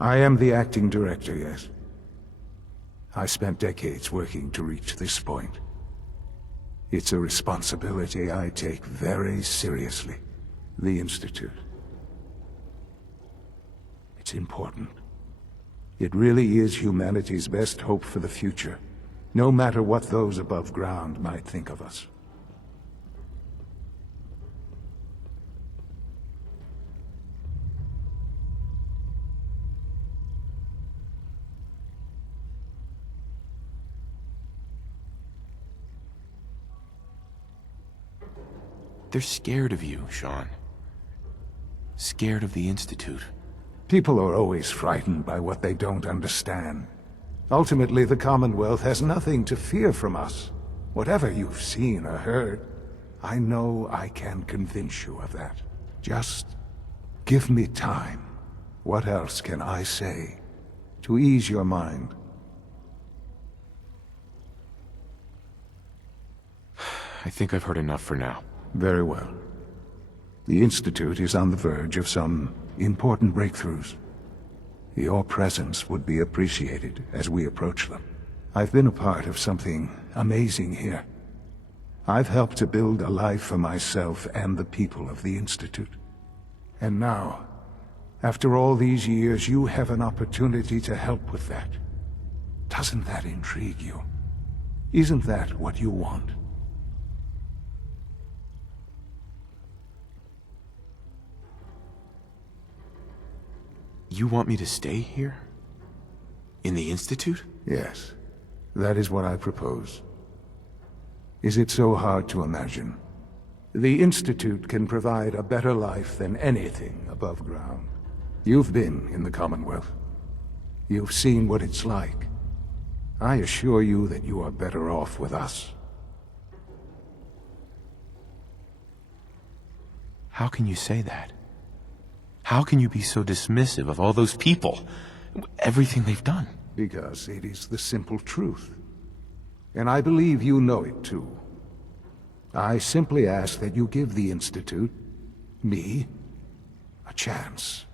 I am the acting director, yes. I spent decades working to reach this point. It's a responsibility I take very seriously. The Institute. It's important. It really is humanity's best hope for the future, no matter what those above ground might think of us. They're scared of you, Sean. Scared of the Institute. People are always frightened by what they don't understand. Ultimately, the Commonwealth has nothing to fear from us. Whatever you've seen or heard, I know I can convince you of that. Just give me time. What else can I say to ease your mind? I think I've heard enough for now. Very well. The Institute is on the verge of some important breakthroughs. Your presence would be appreciated as we approach them. I've been a part of something amazing here. I've helped to build a life for myself and the people of the Institute. And now, after all these years, you have an opportunity to help with that. Doesn't that intrigue you? Isn't that what you want? You want me to stay here? In the Institute? Yes, that is what I propose. Is it so hard to imagine? The Institute can provide a better life than anything above ground. You've been in the Commonwealth. You've seen what it's like. I assure you that you are better off with us. How can you say that? How can you be so dismissive of all those people? Everything they've done? Because it is the simple truth. And I believe you know it too. I simply ask that you give the Institute, me, a chance.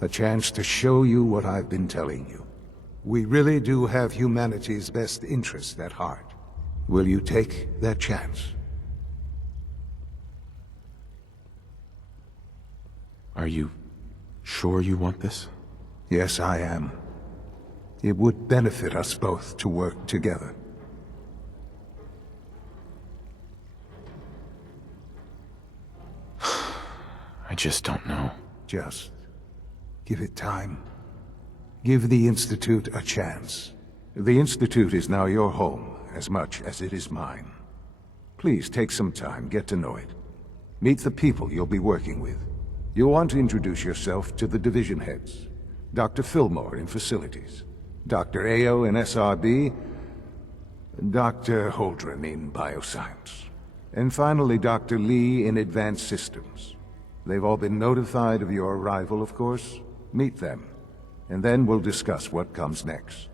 A chance to show you what I've been telling you. We really do have humanity's best interest at heart. Will you take that chance? Are you sure you want this? Yes, I am. It would benefit us both to work together. I just don't know. Just give it time. Give the Institute a chance. The Institute is now your home as much as it is mine. Please take some time, get to know it. Meet the people you'll be working with. You'll want to introduce yourself to the division heads. Dr. Fillmore in Facilities, Dr. Ao in SRB, Dr. Holdren in Bioscience, and finally Dr. Lee in Advanced Systems. They've all been notified of your arrival, of course. Meet them, and then we'll discuss what comes next.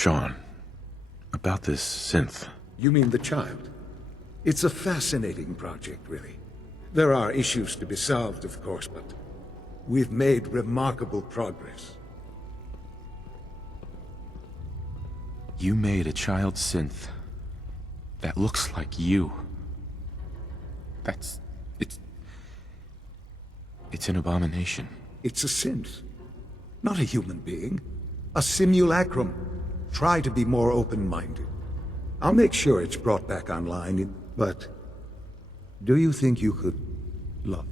Sean, About this synth. You mean the child? It's a fascinating project, really. There are issues to be solved, of course, but we've made remarkable progress. You made a child synth that looks like you. It's an abomination. It's a synth, not a human being. A simulacrum. Try to be more open-minded. I'll make sure it's brought back online, but do you think you could love?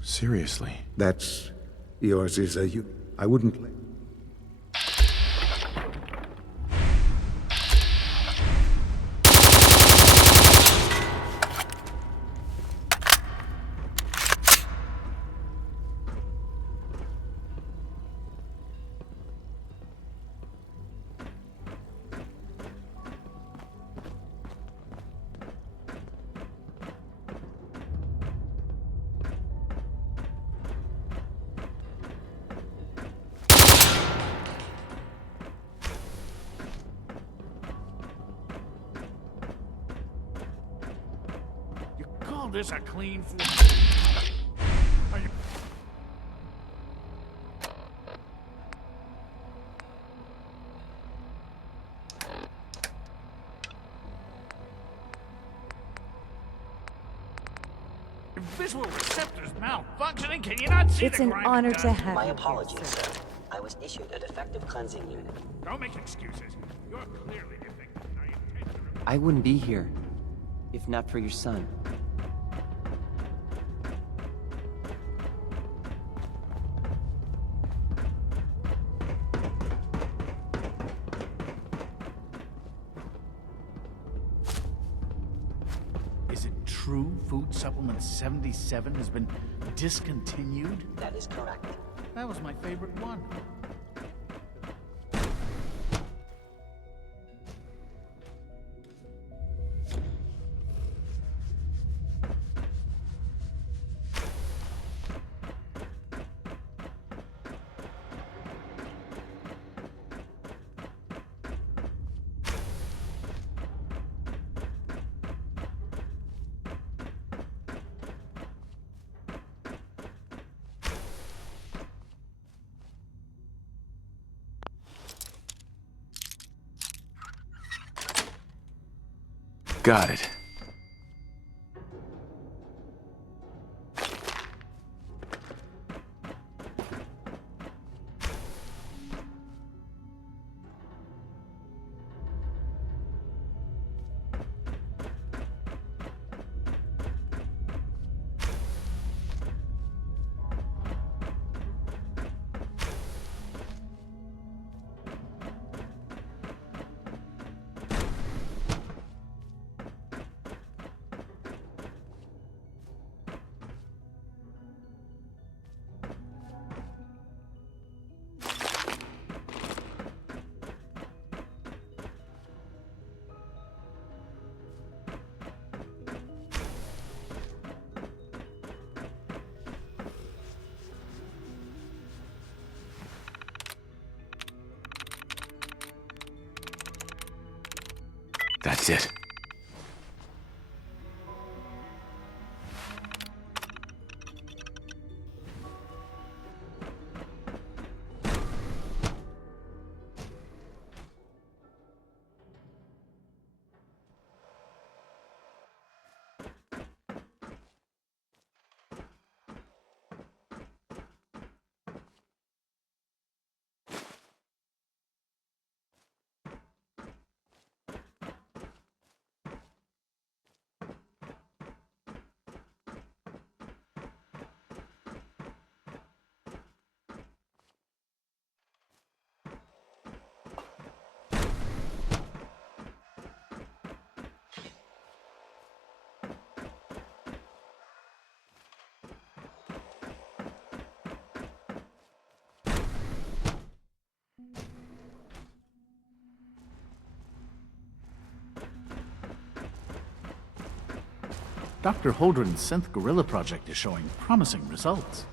Seriously? That's... yours is a... I wouldn't let... This a clean visual receptors malfunctioning. Can you not see it's an honor to have My you apologies, here, sir. I was issued a defective cleansing unit. Don't make excuses. You're clearly defective. I wouldn't be here if not for your son. Is it true Food Supplement 77 has been discontinued? That is correct. That was my favorite one. Got it. That's it. Dr. Holdren's synth gorilla project is showing promising results.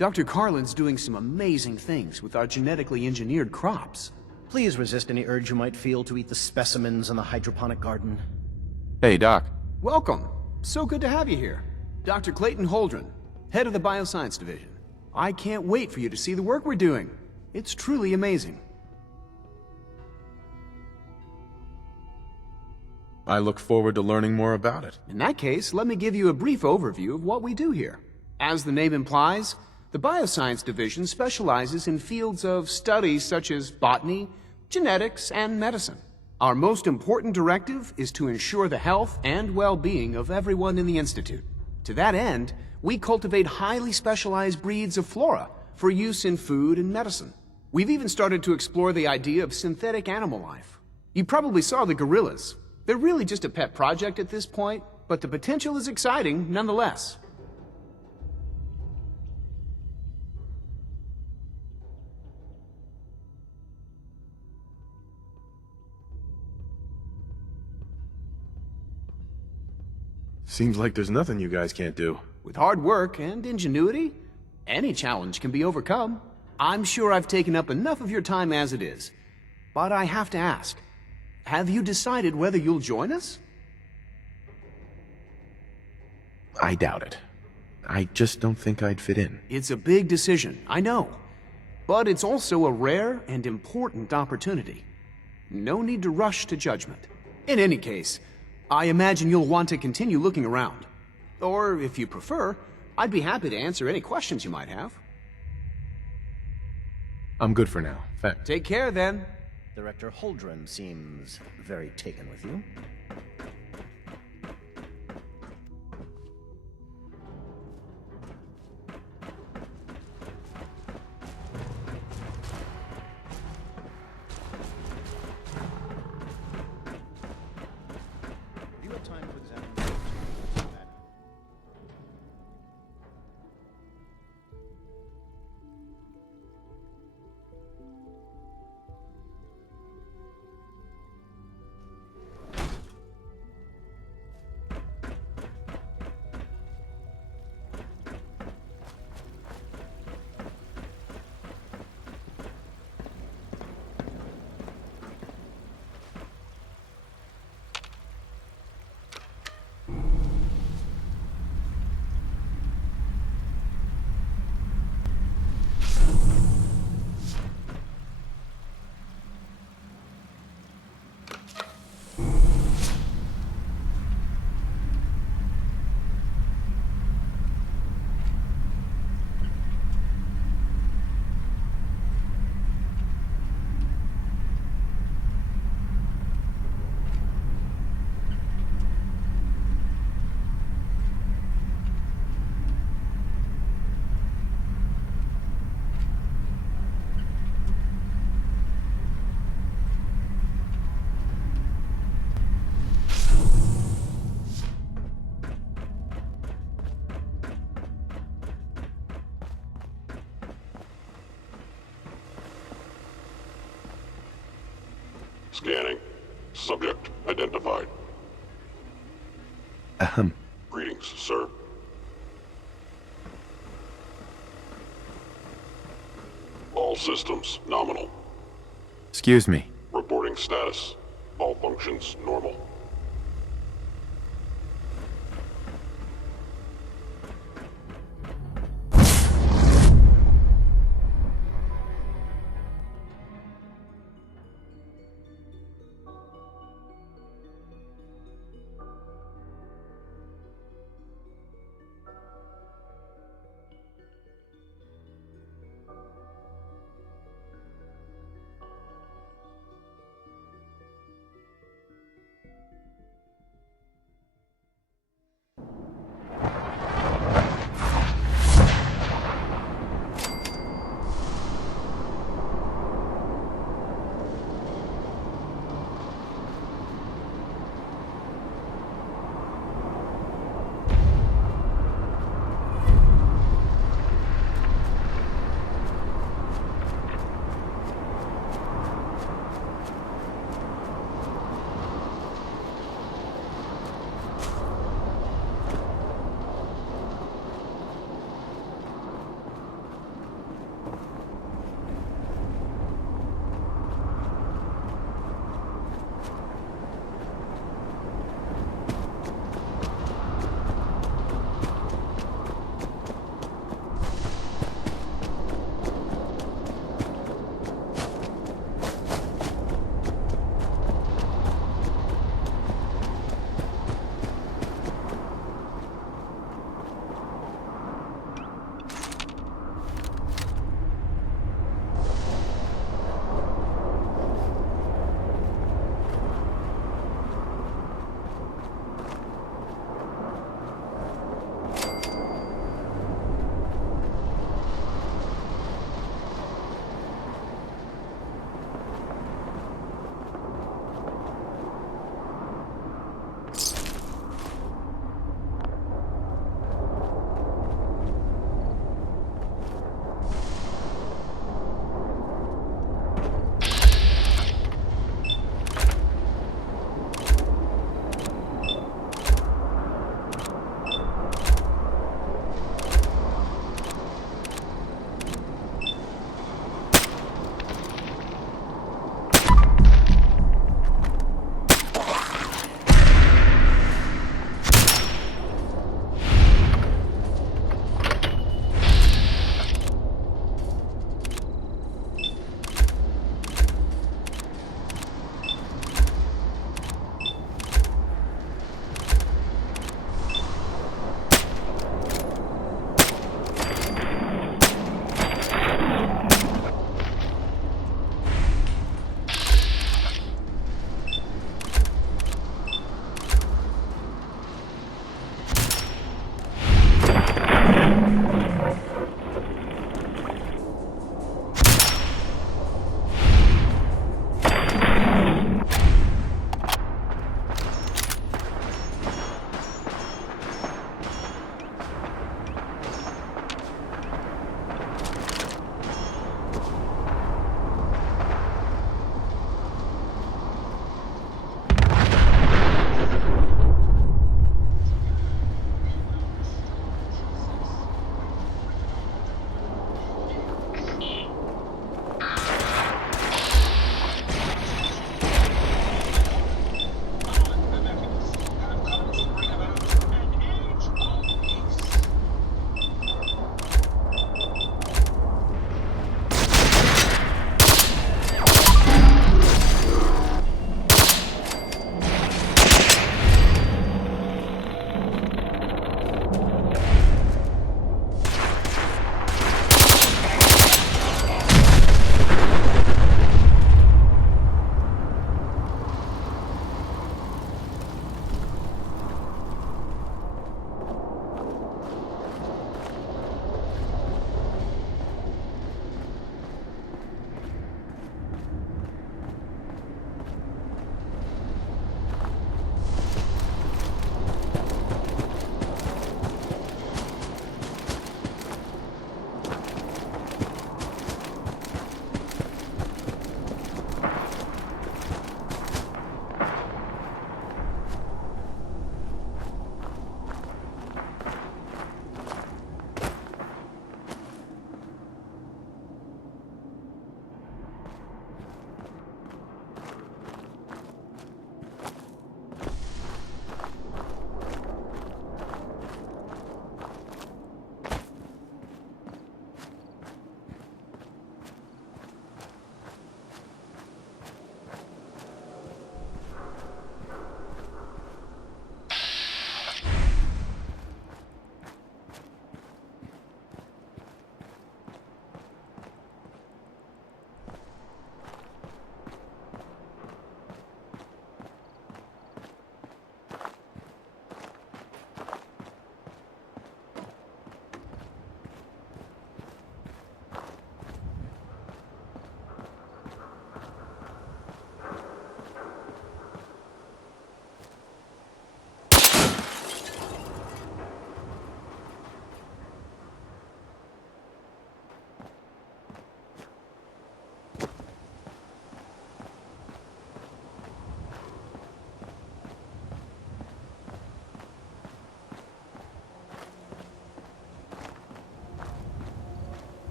Dr. Carlin's doing some amazing things with our genetically engineered crops. Please resist any urge you might feel to eat the specimens in the hydroponic garden. Hey, Doc. Welcome. So good to have you here. Dr. Clayton Holdren, head of the Bioscience Division. I can't wait for you to see the work we're doing. It's truly amazing. I look forward to learning more about it. In that case, let me give you a brief overview of what we do here. As the name implies, the Bioscience Division specializes in fields of studies such as botany, genetics, and medicine. Our most important directive is to ensure the health and well-being of everyone in the Institute. To that end, we cultivate highly specialized breeds of flora for use in food and medicine. We've even started to explore the idea of synthetic animal life. You probably saw the gorillas. They're really just a pet project at this point, but the potential is exciting nonetheless. Seems like there's nothing you guys can't do. With hard work and ingenuity, any challenge can be overcome. I'm sure I've taken up enough of your time as it is. But I have to ask, have you decided whether you'll join us? I doubt it. I just don't think I'd fit in. It's a big decision, I know. But it's also a rare and important opportunity. No need to rush to judgment. In any case, I imagine you'll want to continue looking around. Or, if you prefer, I'd be happy to answer any questions you might have. I'm good for now. Thanks. Take care, then. Director Holdren seems very taken with you. You have time to examine the Scanning. Subject identified. Greetings, sir. All systems nominal. Excuse me. Reporting status. All functions normal.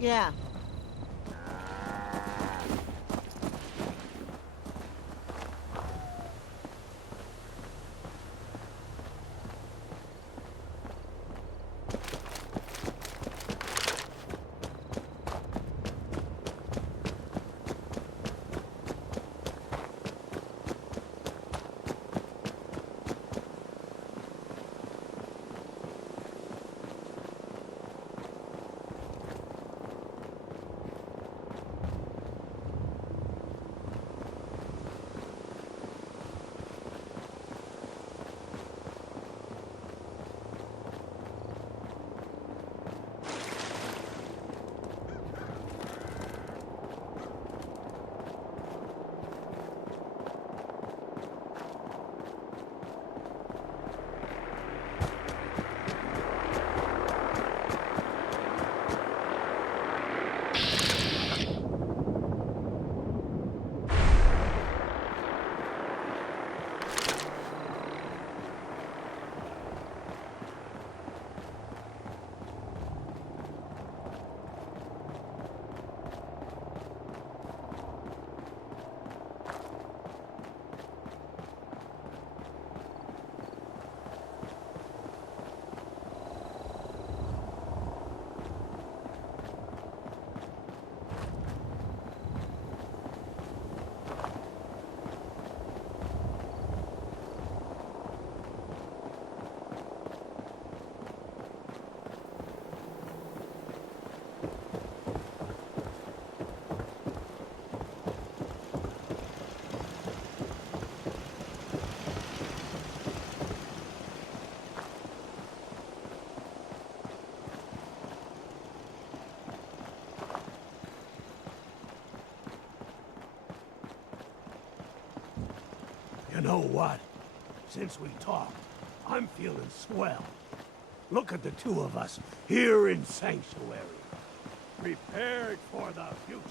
Yeah. You know what? Since we talked, I'm feeling swell. Look at the two of us here in Sanctuary, prepared for the future.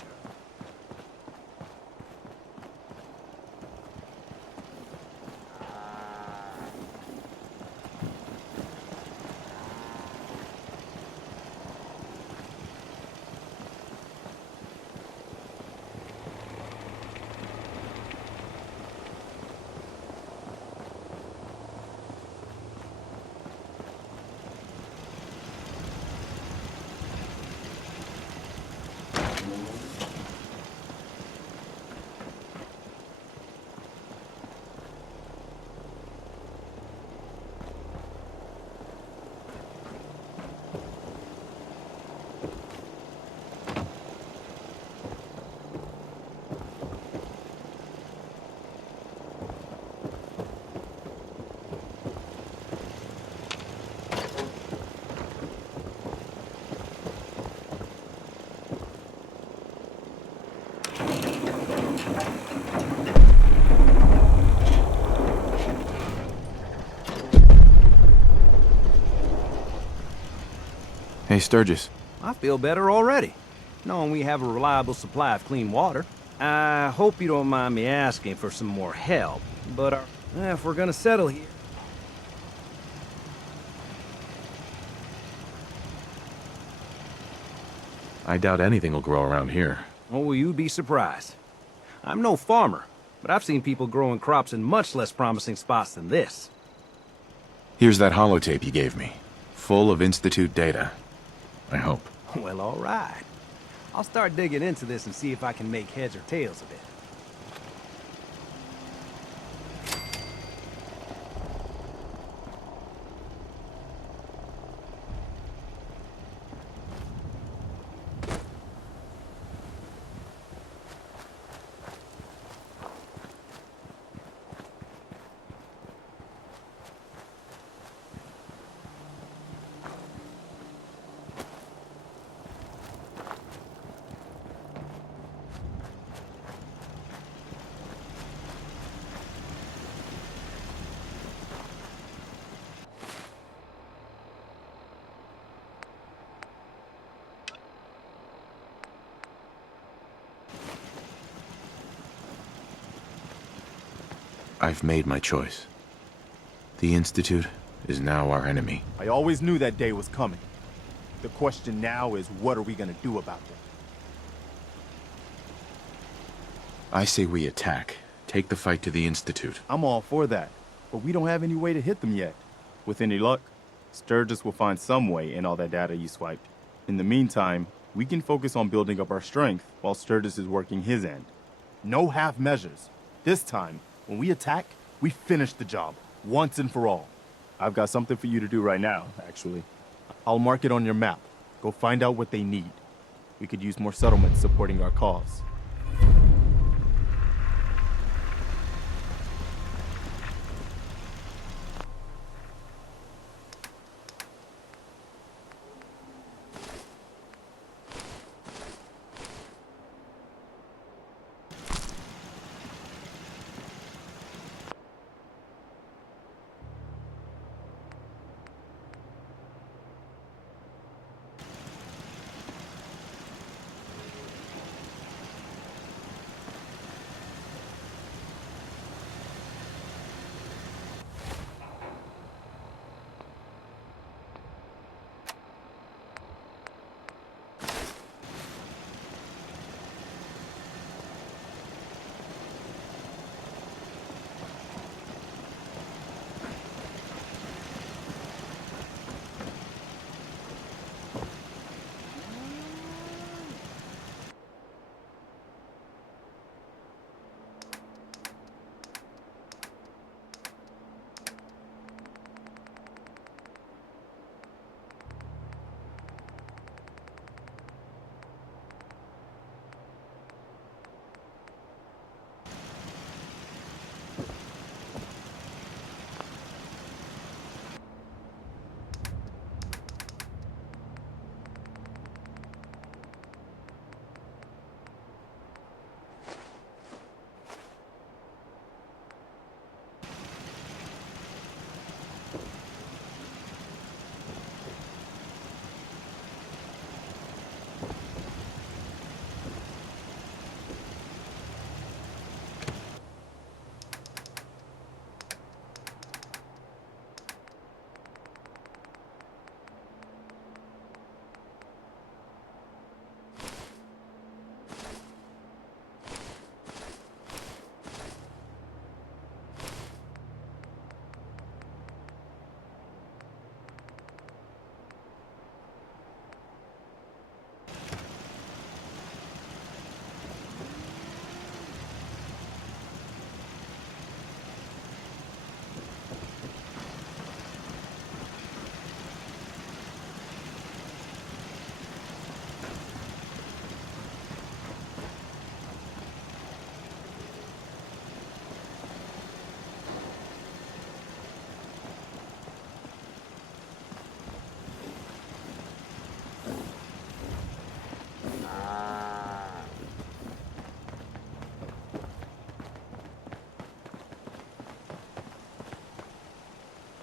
Hey, Sturgis. I feel better already, knowing we have a reliable supply of clean water. I hope you don't mind me asking for some more help, but if we're gonna settle here... I doubt anything will grow around here. Oh, well, you'd be surprised. I'm no farmer, but I've seen people growing crops in much less promising spots than this. Here's that holotape you gave me, full of Institute data. I hope. Well, all right. I'll start digging into this and see if I can make heads or tails of it. I've made my choice. The Institute is now our enemy. I always knew that day was coming. The question now is, what are we gonna do about them? I say we attack. Take the fight to the Institute. I'm all for that, but we don't have any way to hit them yet. With any luck, Sturgis will find some way in all that data you swiped. In the meantime, we can focus on building up our strength while Sturgis is working his end. No half measures. This time, when we attack, we finish the job, once and for all. I've got something for you to do right now, actually. I'll mark it on your map. Go find out what they need. We could use more settlements supporting our cause.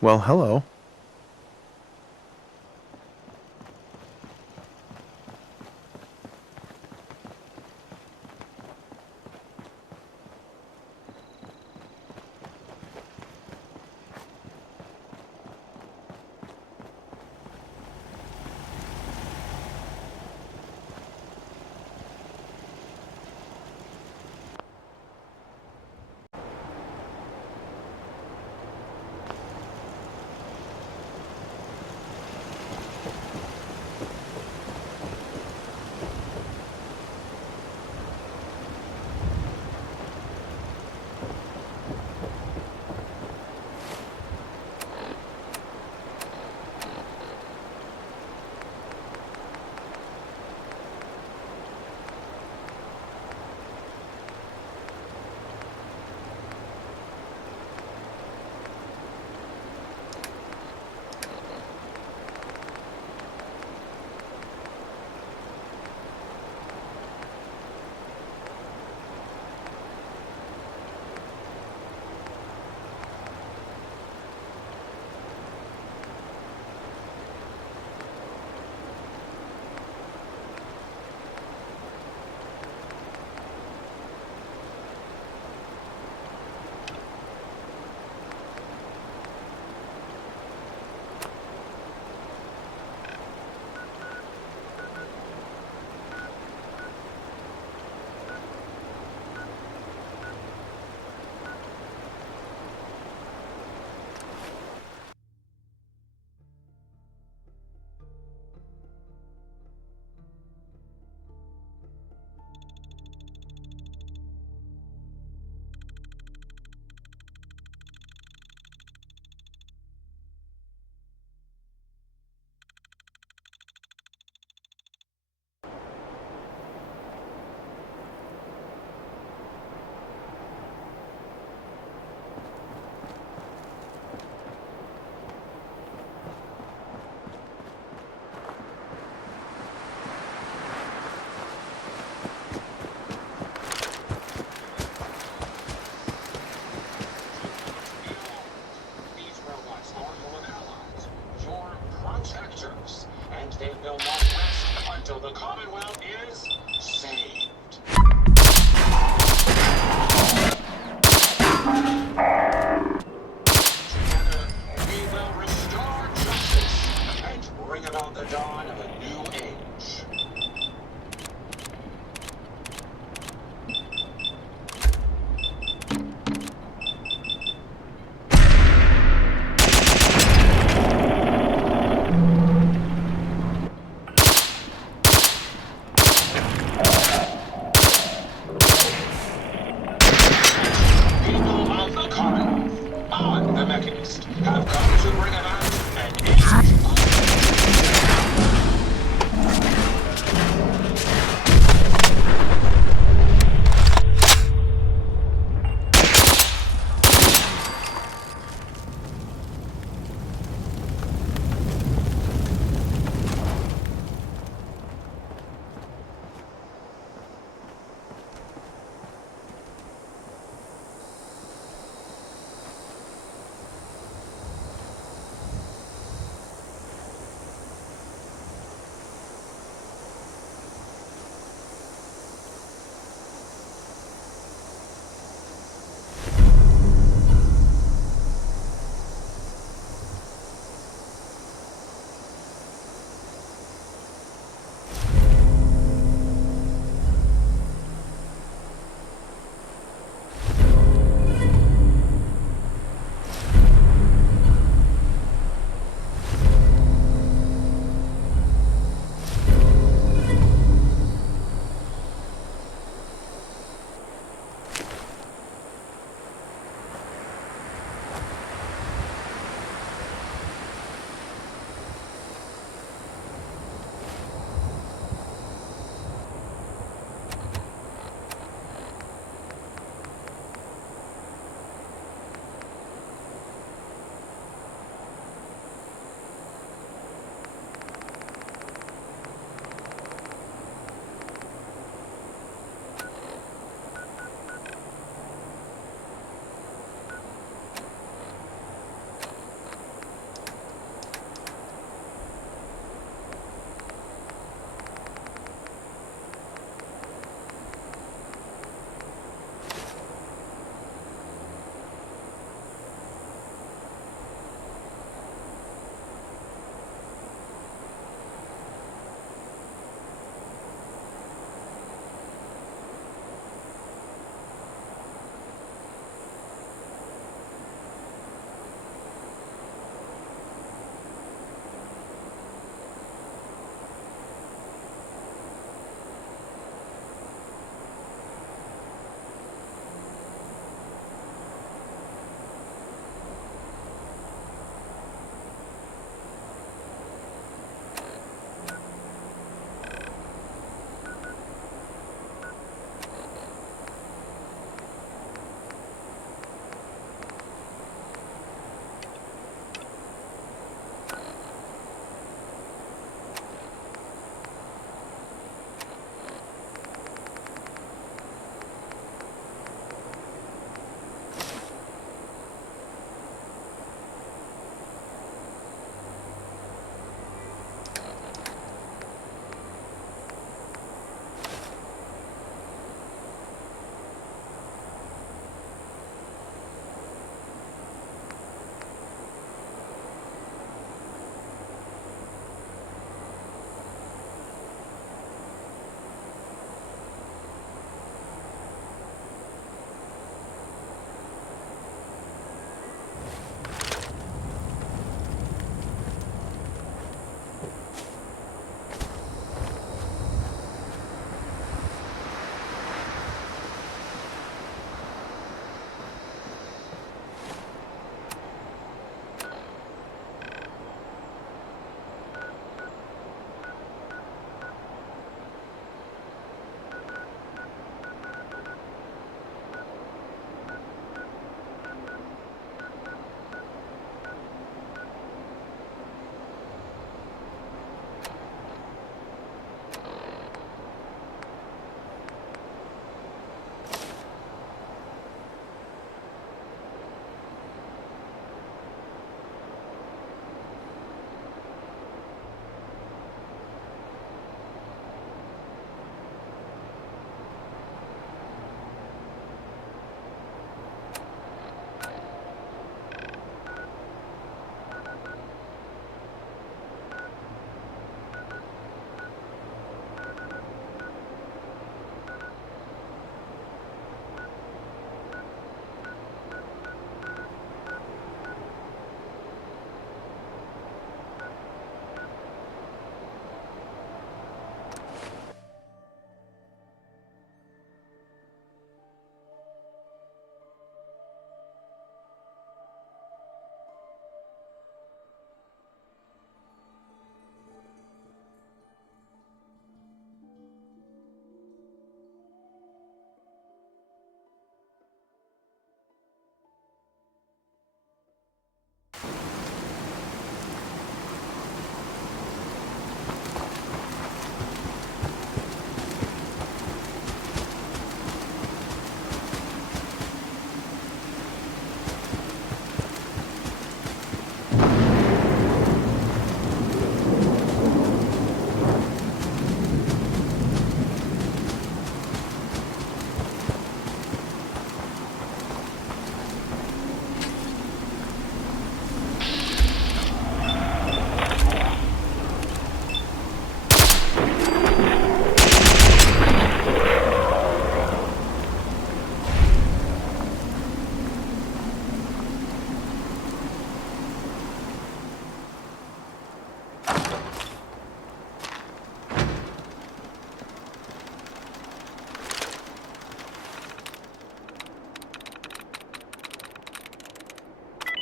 Well, hello.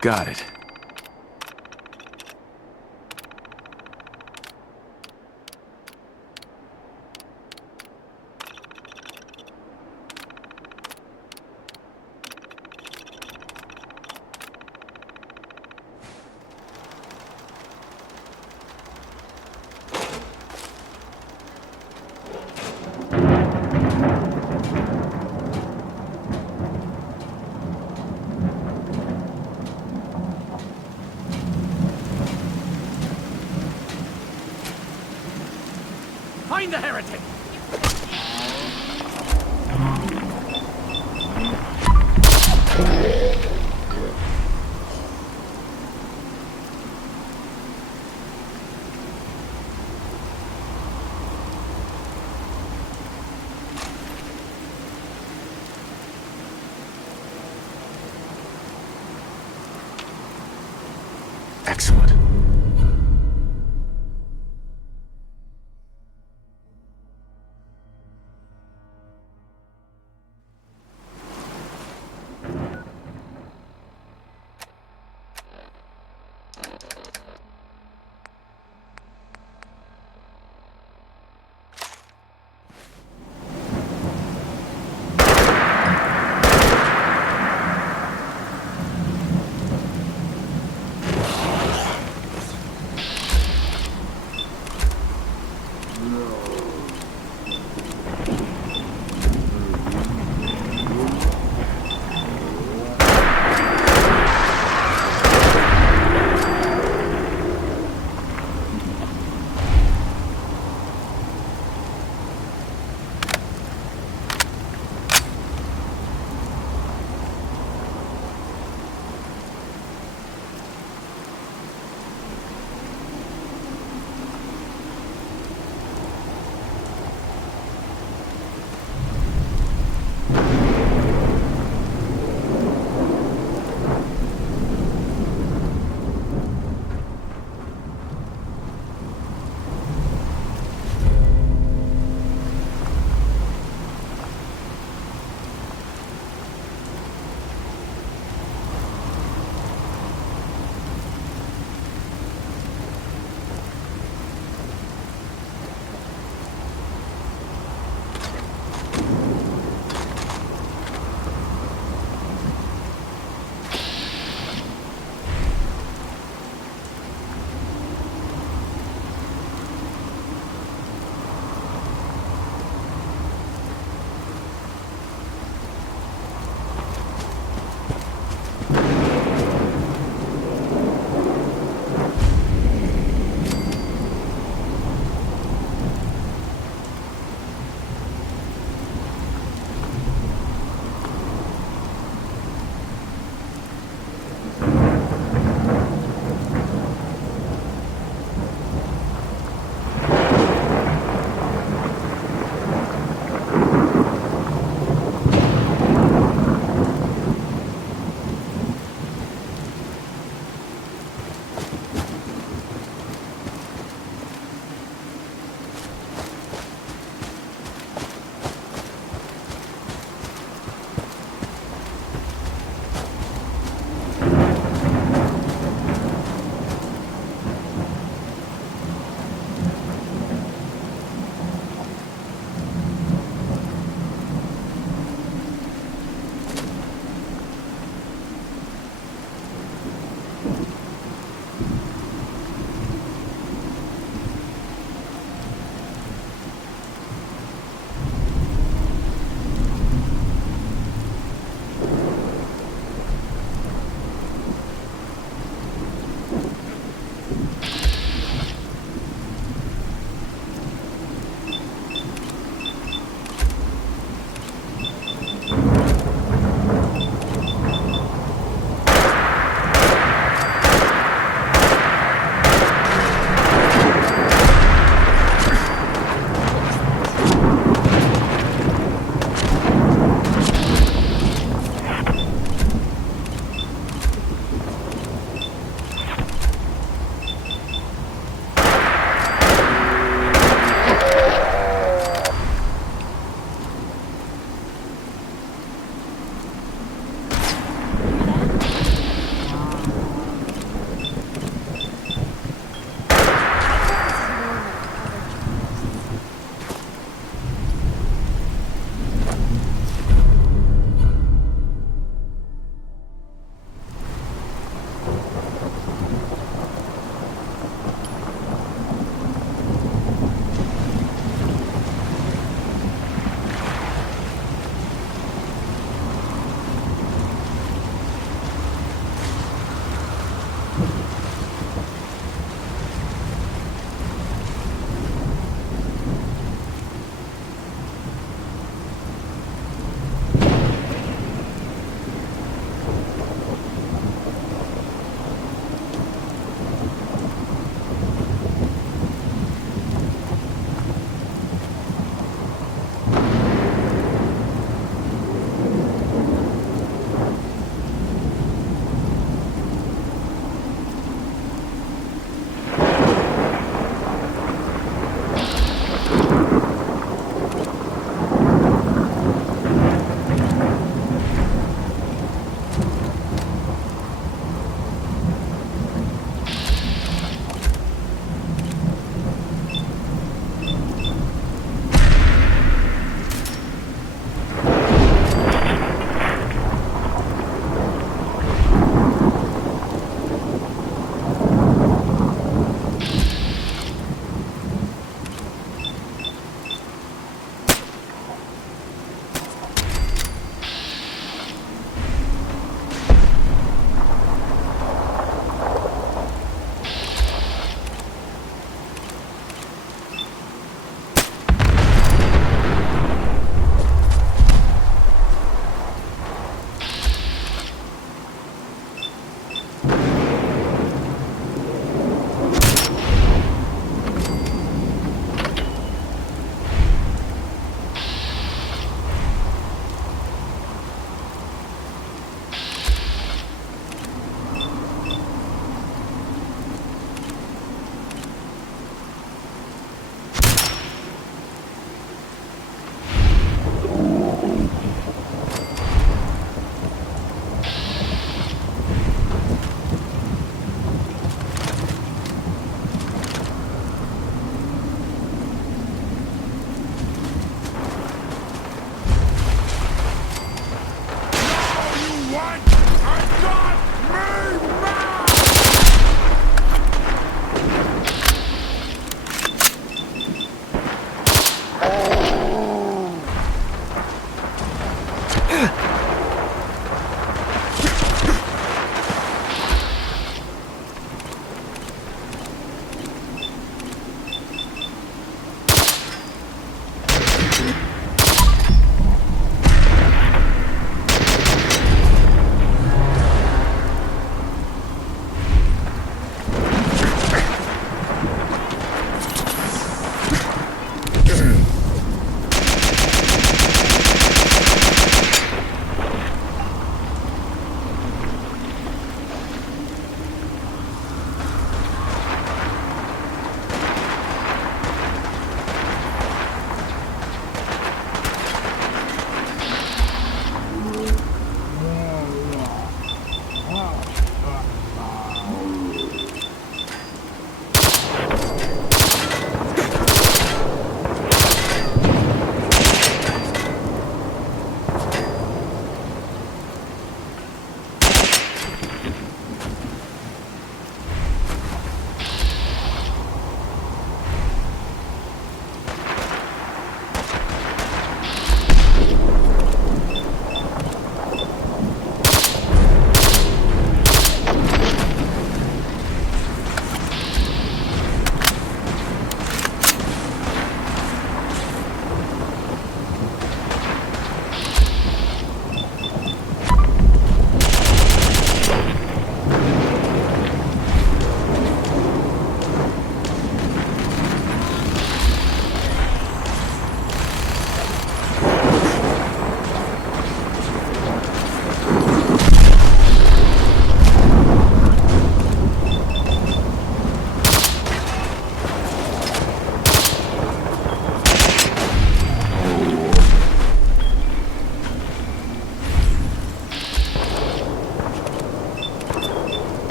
Got it. Find the heretic! Excellent.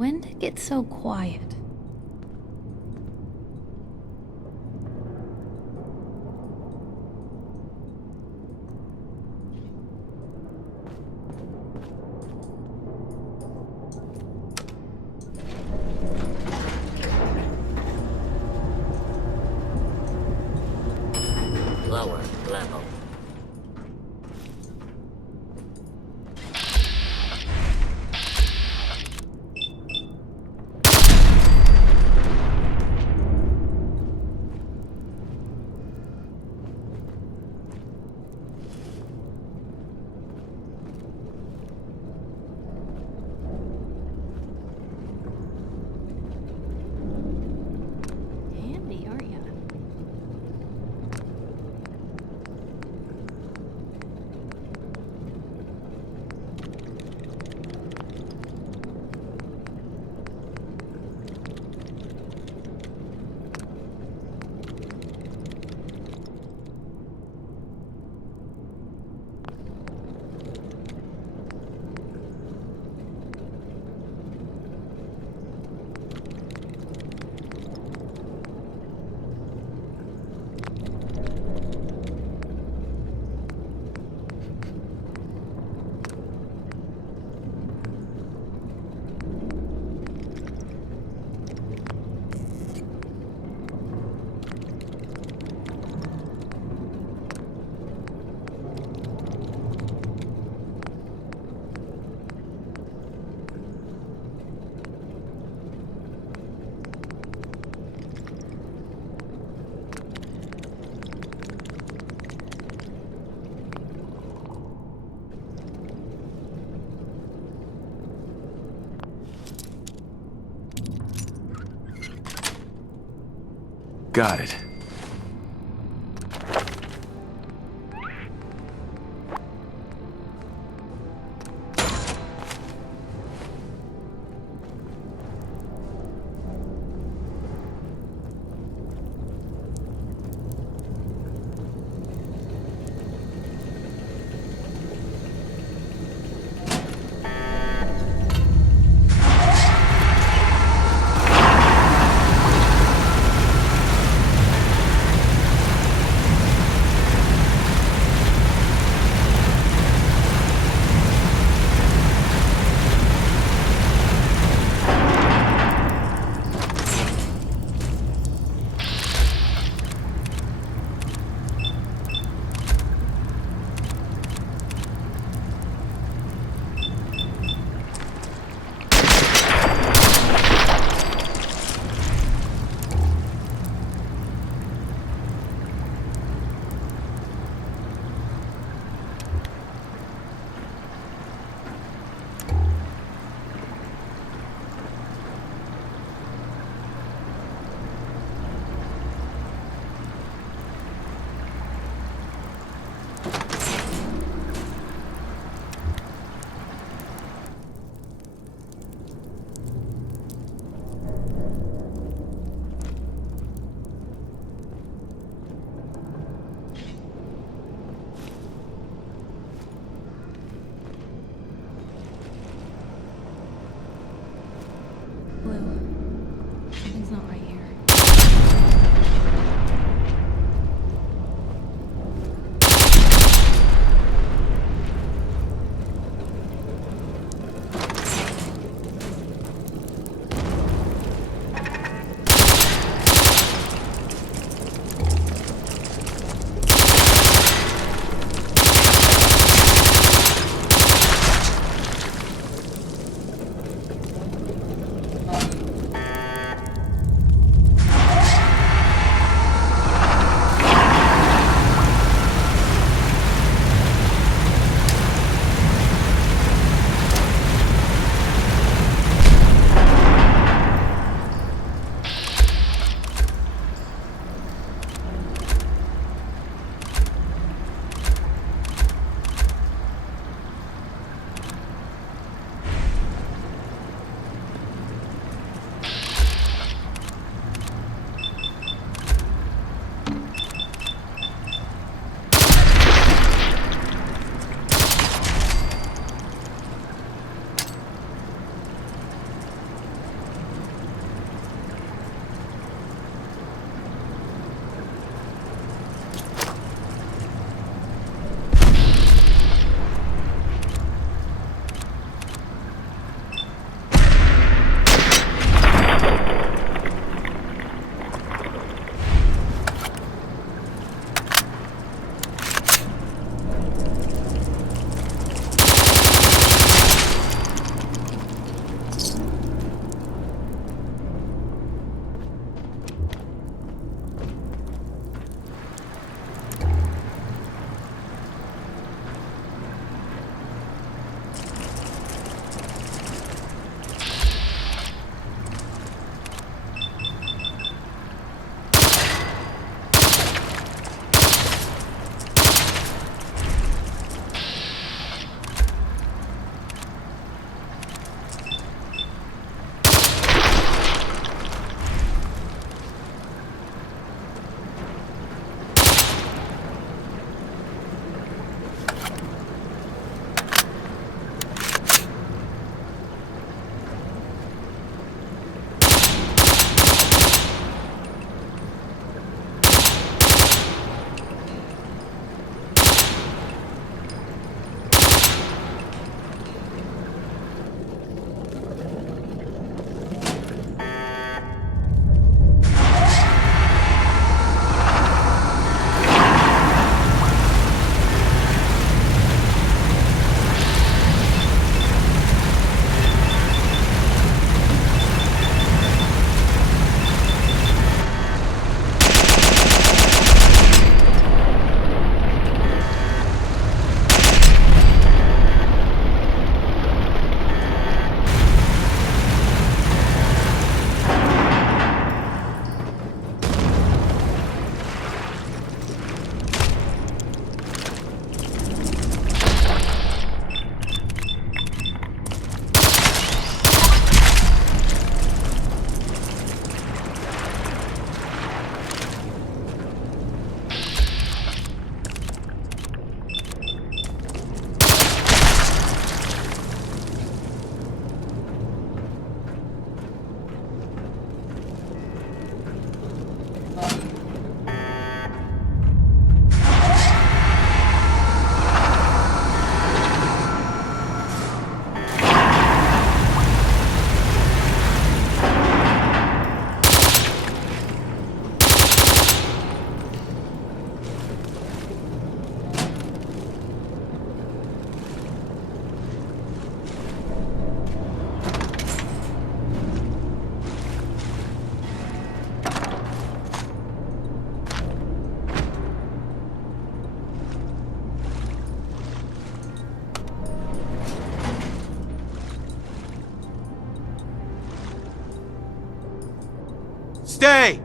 When did it get so quiet? Lower level. Handy, aren't ya? Got it. Stay!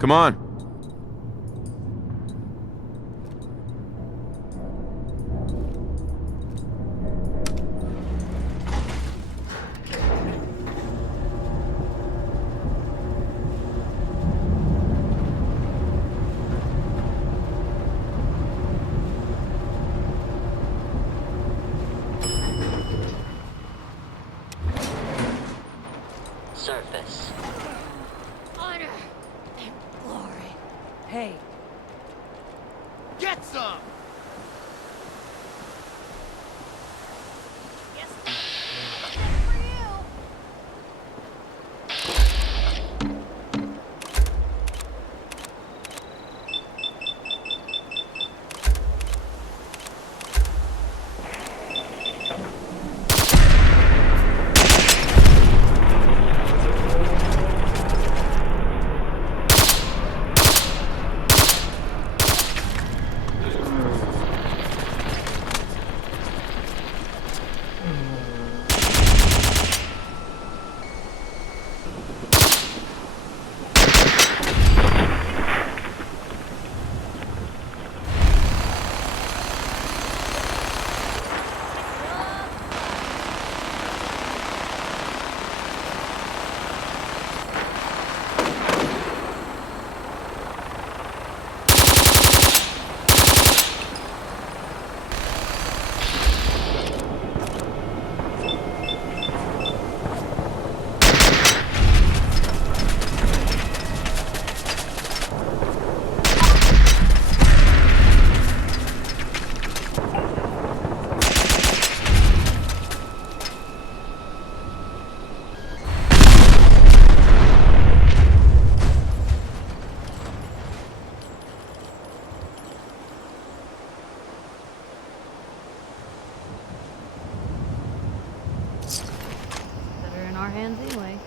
Come on. Surface. Honor and glory. Hey. Get some! Better in our hands anyway.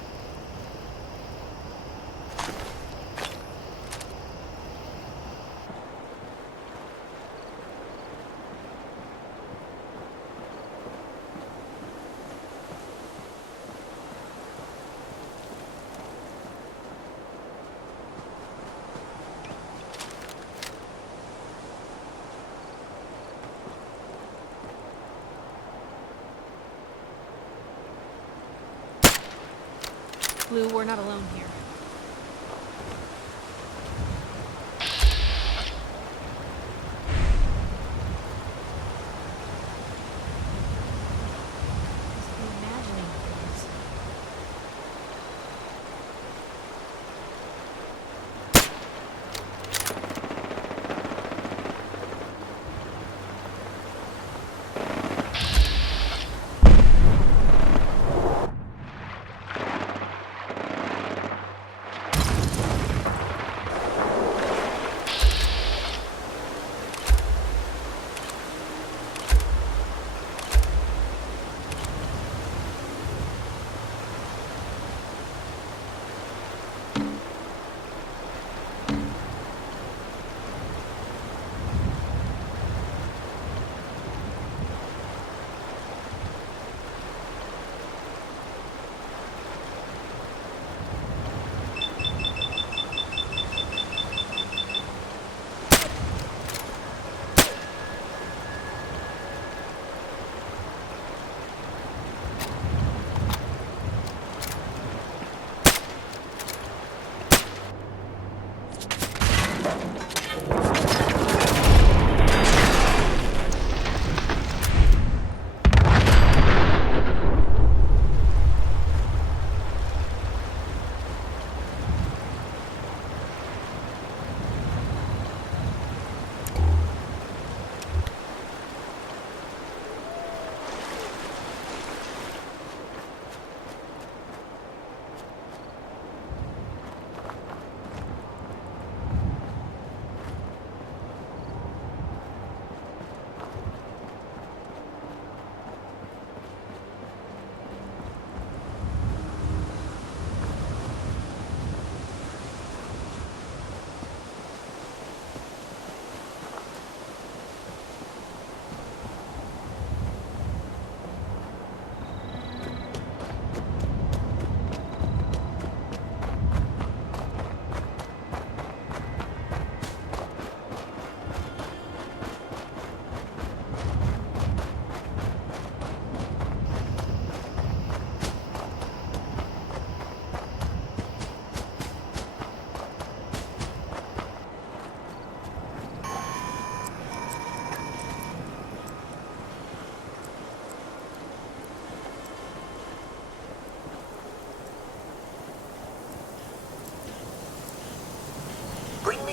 Blue, we're not alone here. Must be imagining things.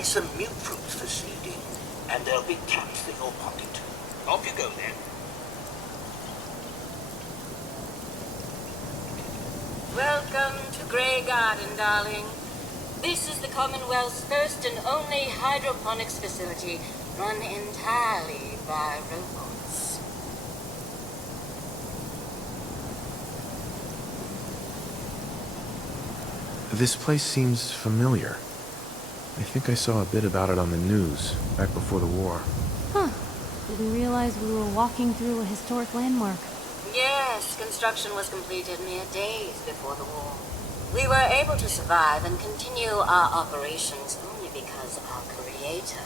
some milk fruits for seeding, and there'll be caps for your pocket. Off you go then. Welcome to Grey Garden, darling. This is the Commonwealth's first and only hydroponics facility, run entirely by robots. This place seems familiar. I think I saw a bit about it on the news back before the war. Huh. Didn't realize we were walking through a historic landmark. Yes, construction was completed mere days before the war. We were able to survive and continue our operations only because our Creator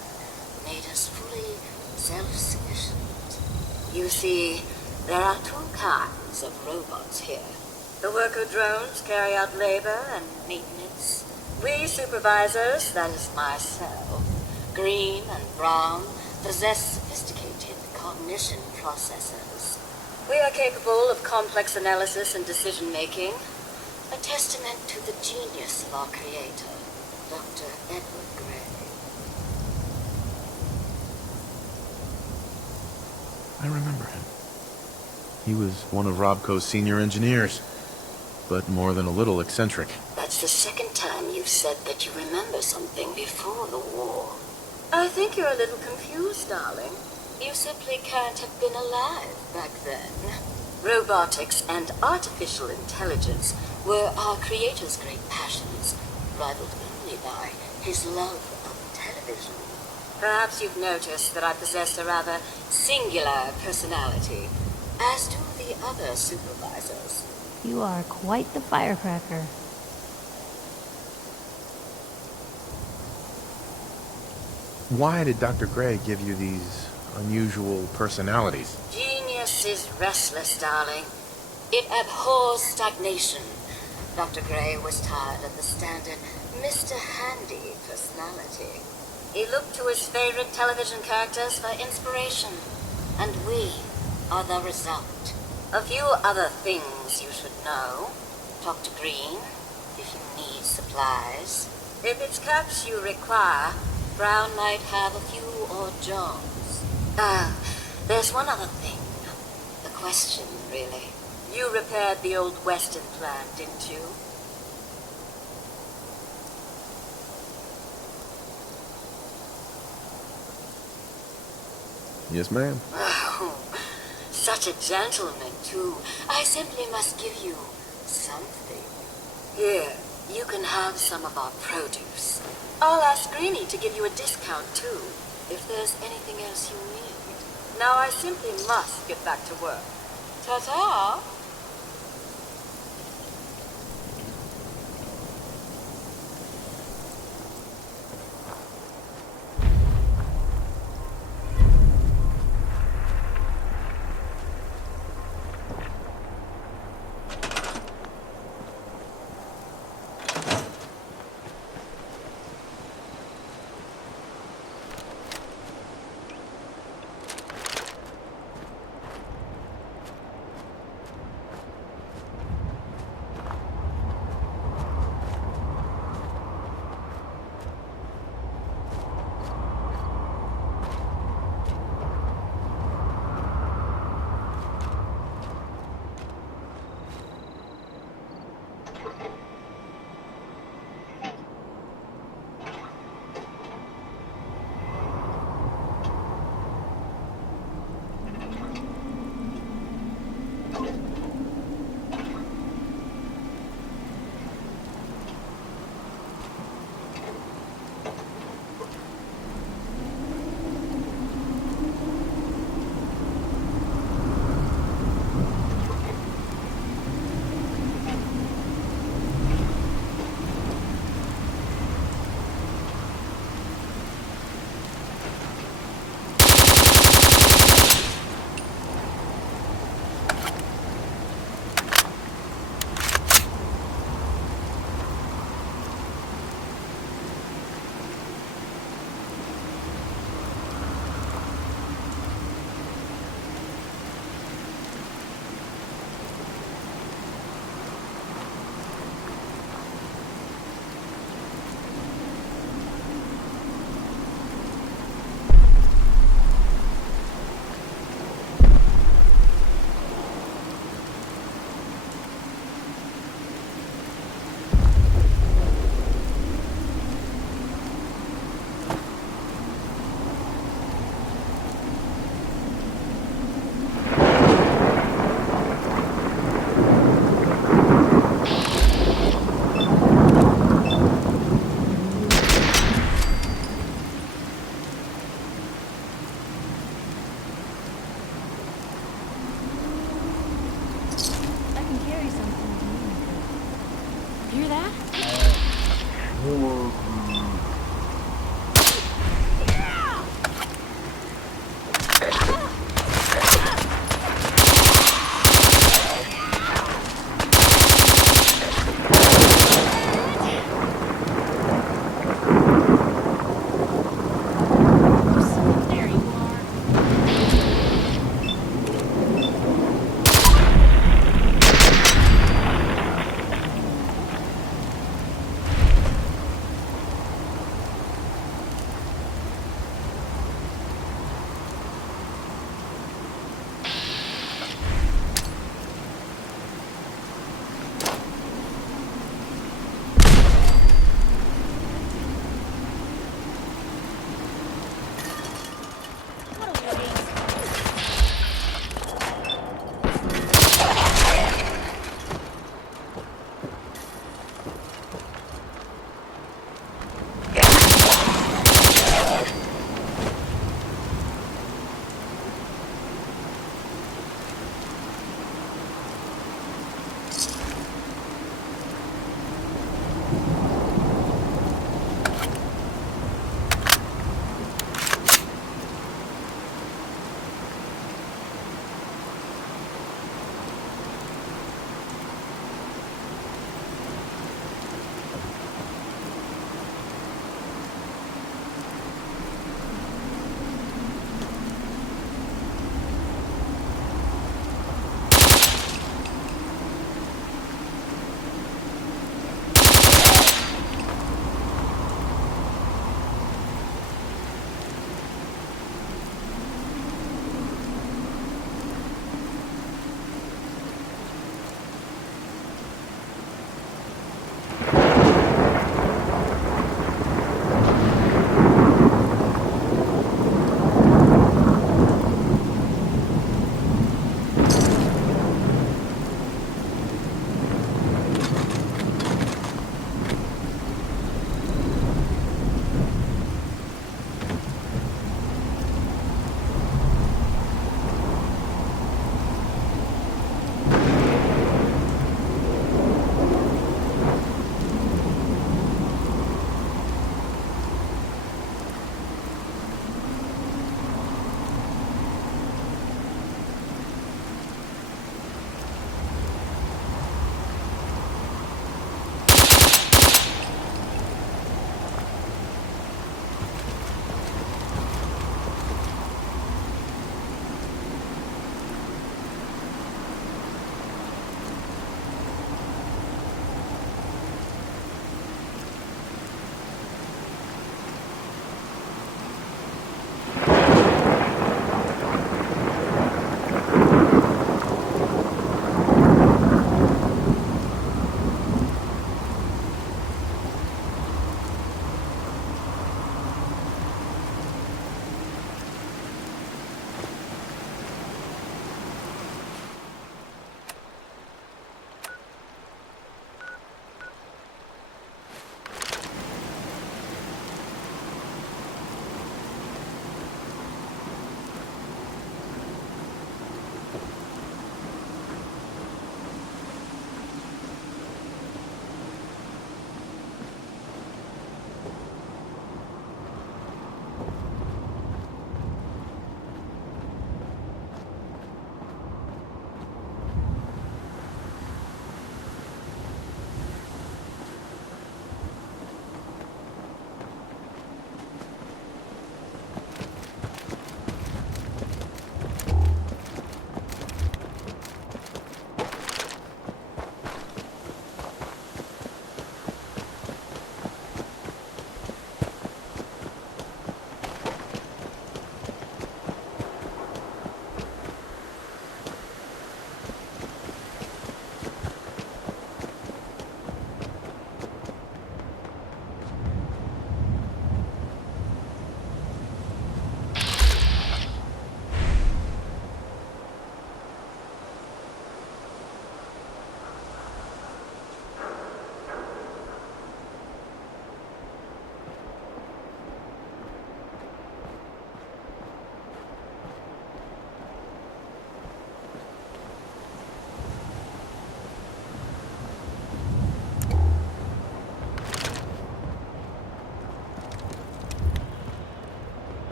made us fully self-sufficient. You see, there are two kinds of robots here. The worker drones carry out labor and maintenance. We supervisors, that is myself, Green and Brown, possess sophisticated cognition processors. We are capable of complex analysis and decision-making, a testament to the genius of our Creator, Dr. Edward Gray. I remember him. He was one of Robco's senior engineers, but more than a little eccentric. That's the second time you've said that you remember something before the war. I think you're a little confused, darling. You simply can't have been alive back then. Robotics and artificial intelligence were our Creator's great passions, rivaled only by his love of television. Perhaps you've noticed that I possess a rather singular personality, as do the other supervisors. You are quite the firecracker. Why did Dr. Gray give you these unusual personalities? Genius is restless, darling. It abhors stagnation. Dr. Gray was tired of the standard Mr. Handy personality. He looked to his favorite television characters for inspiration, and we are the result. A few other things you should know. Talk to Green if you need supplies. If it's caps you require, Brown might have a few hors d'oeuvres. There's one other thing. A question, really. You repaired the old Western plant, didn't you? Yes, ma'am. Oh, such a gentleman, too. I simply must give you something. Here, you can have some of our produce. I'll ask Greenie to give you a discount, too, if there's anything else you need. Now I simply must get back to work. Ta-ta! carry something to me. You hear that? There you are.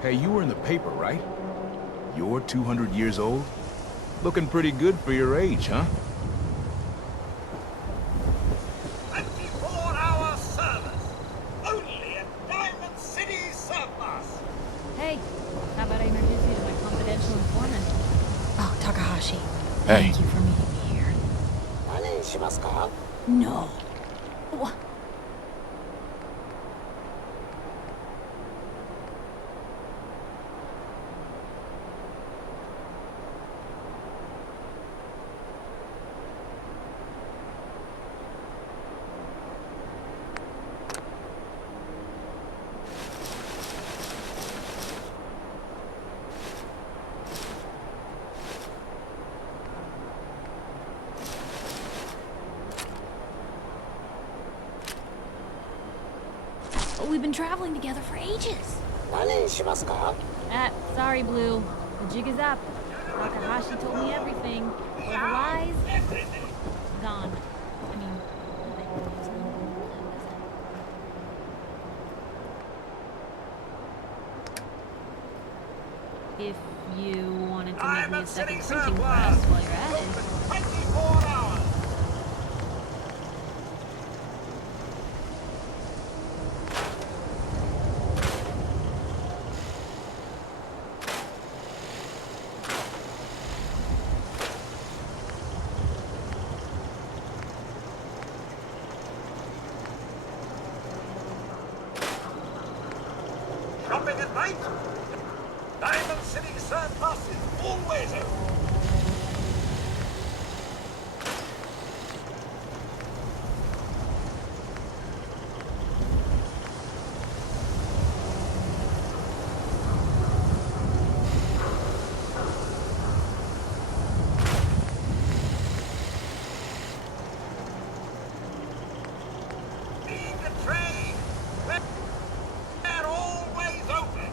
Hey, you were in the paper, right? You're 200 years old? Looking pretty good for your age, huh? 24-hour service. Only at Diamond City Surplus. Hey, how about I introduce you to my confidential informant? Oh, Takahashi. Hey. Thank you for meeting me here. No. What? We've been traveling together for ages. Sorry, Blue. The jig is up. Takahashi told me everything. All the lies, gone. I mean, if you wanted to make me a second printing press while you're at it. 24 hours. Shopping at night? Diamond City Surplus is always open. Need a train? They're always open.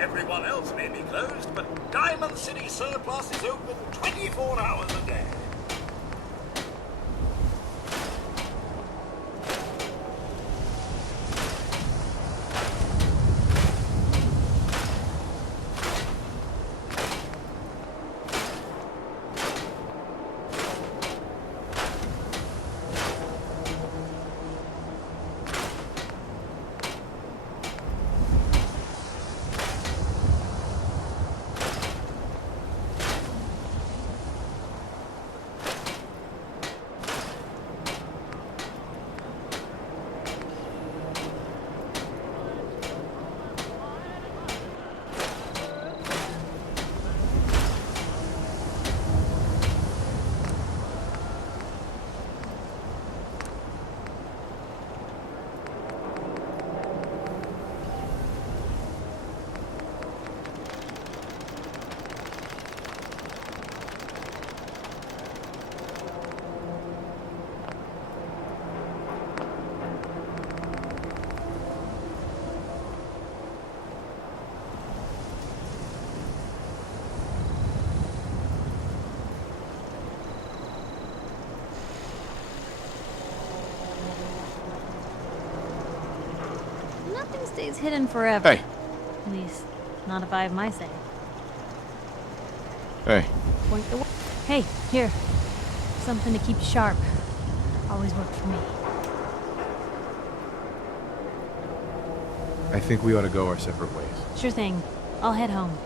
Everyone else may be closed, but Diamond City Surplus is open 24 hours a day. Nothing stays hidden forever. Hey. At least, not if I have my say. Hey. Point the Hey, here. Something to keep you sharp. Always worked for me. I think we ought to go our separate ways. Sure thing. I'll head home.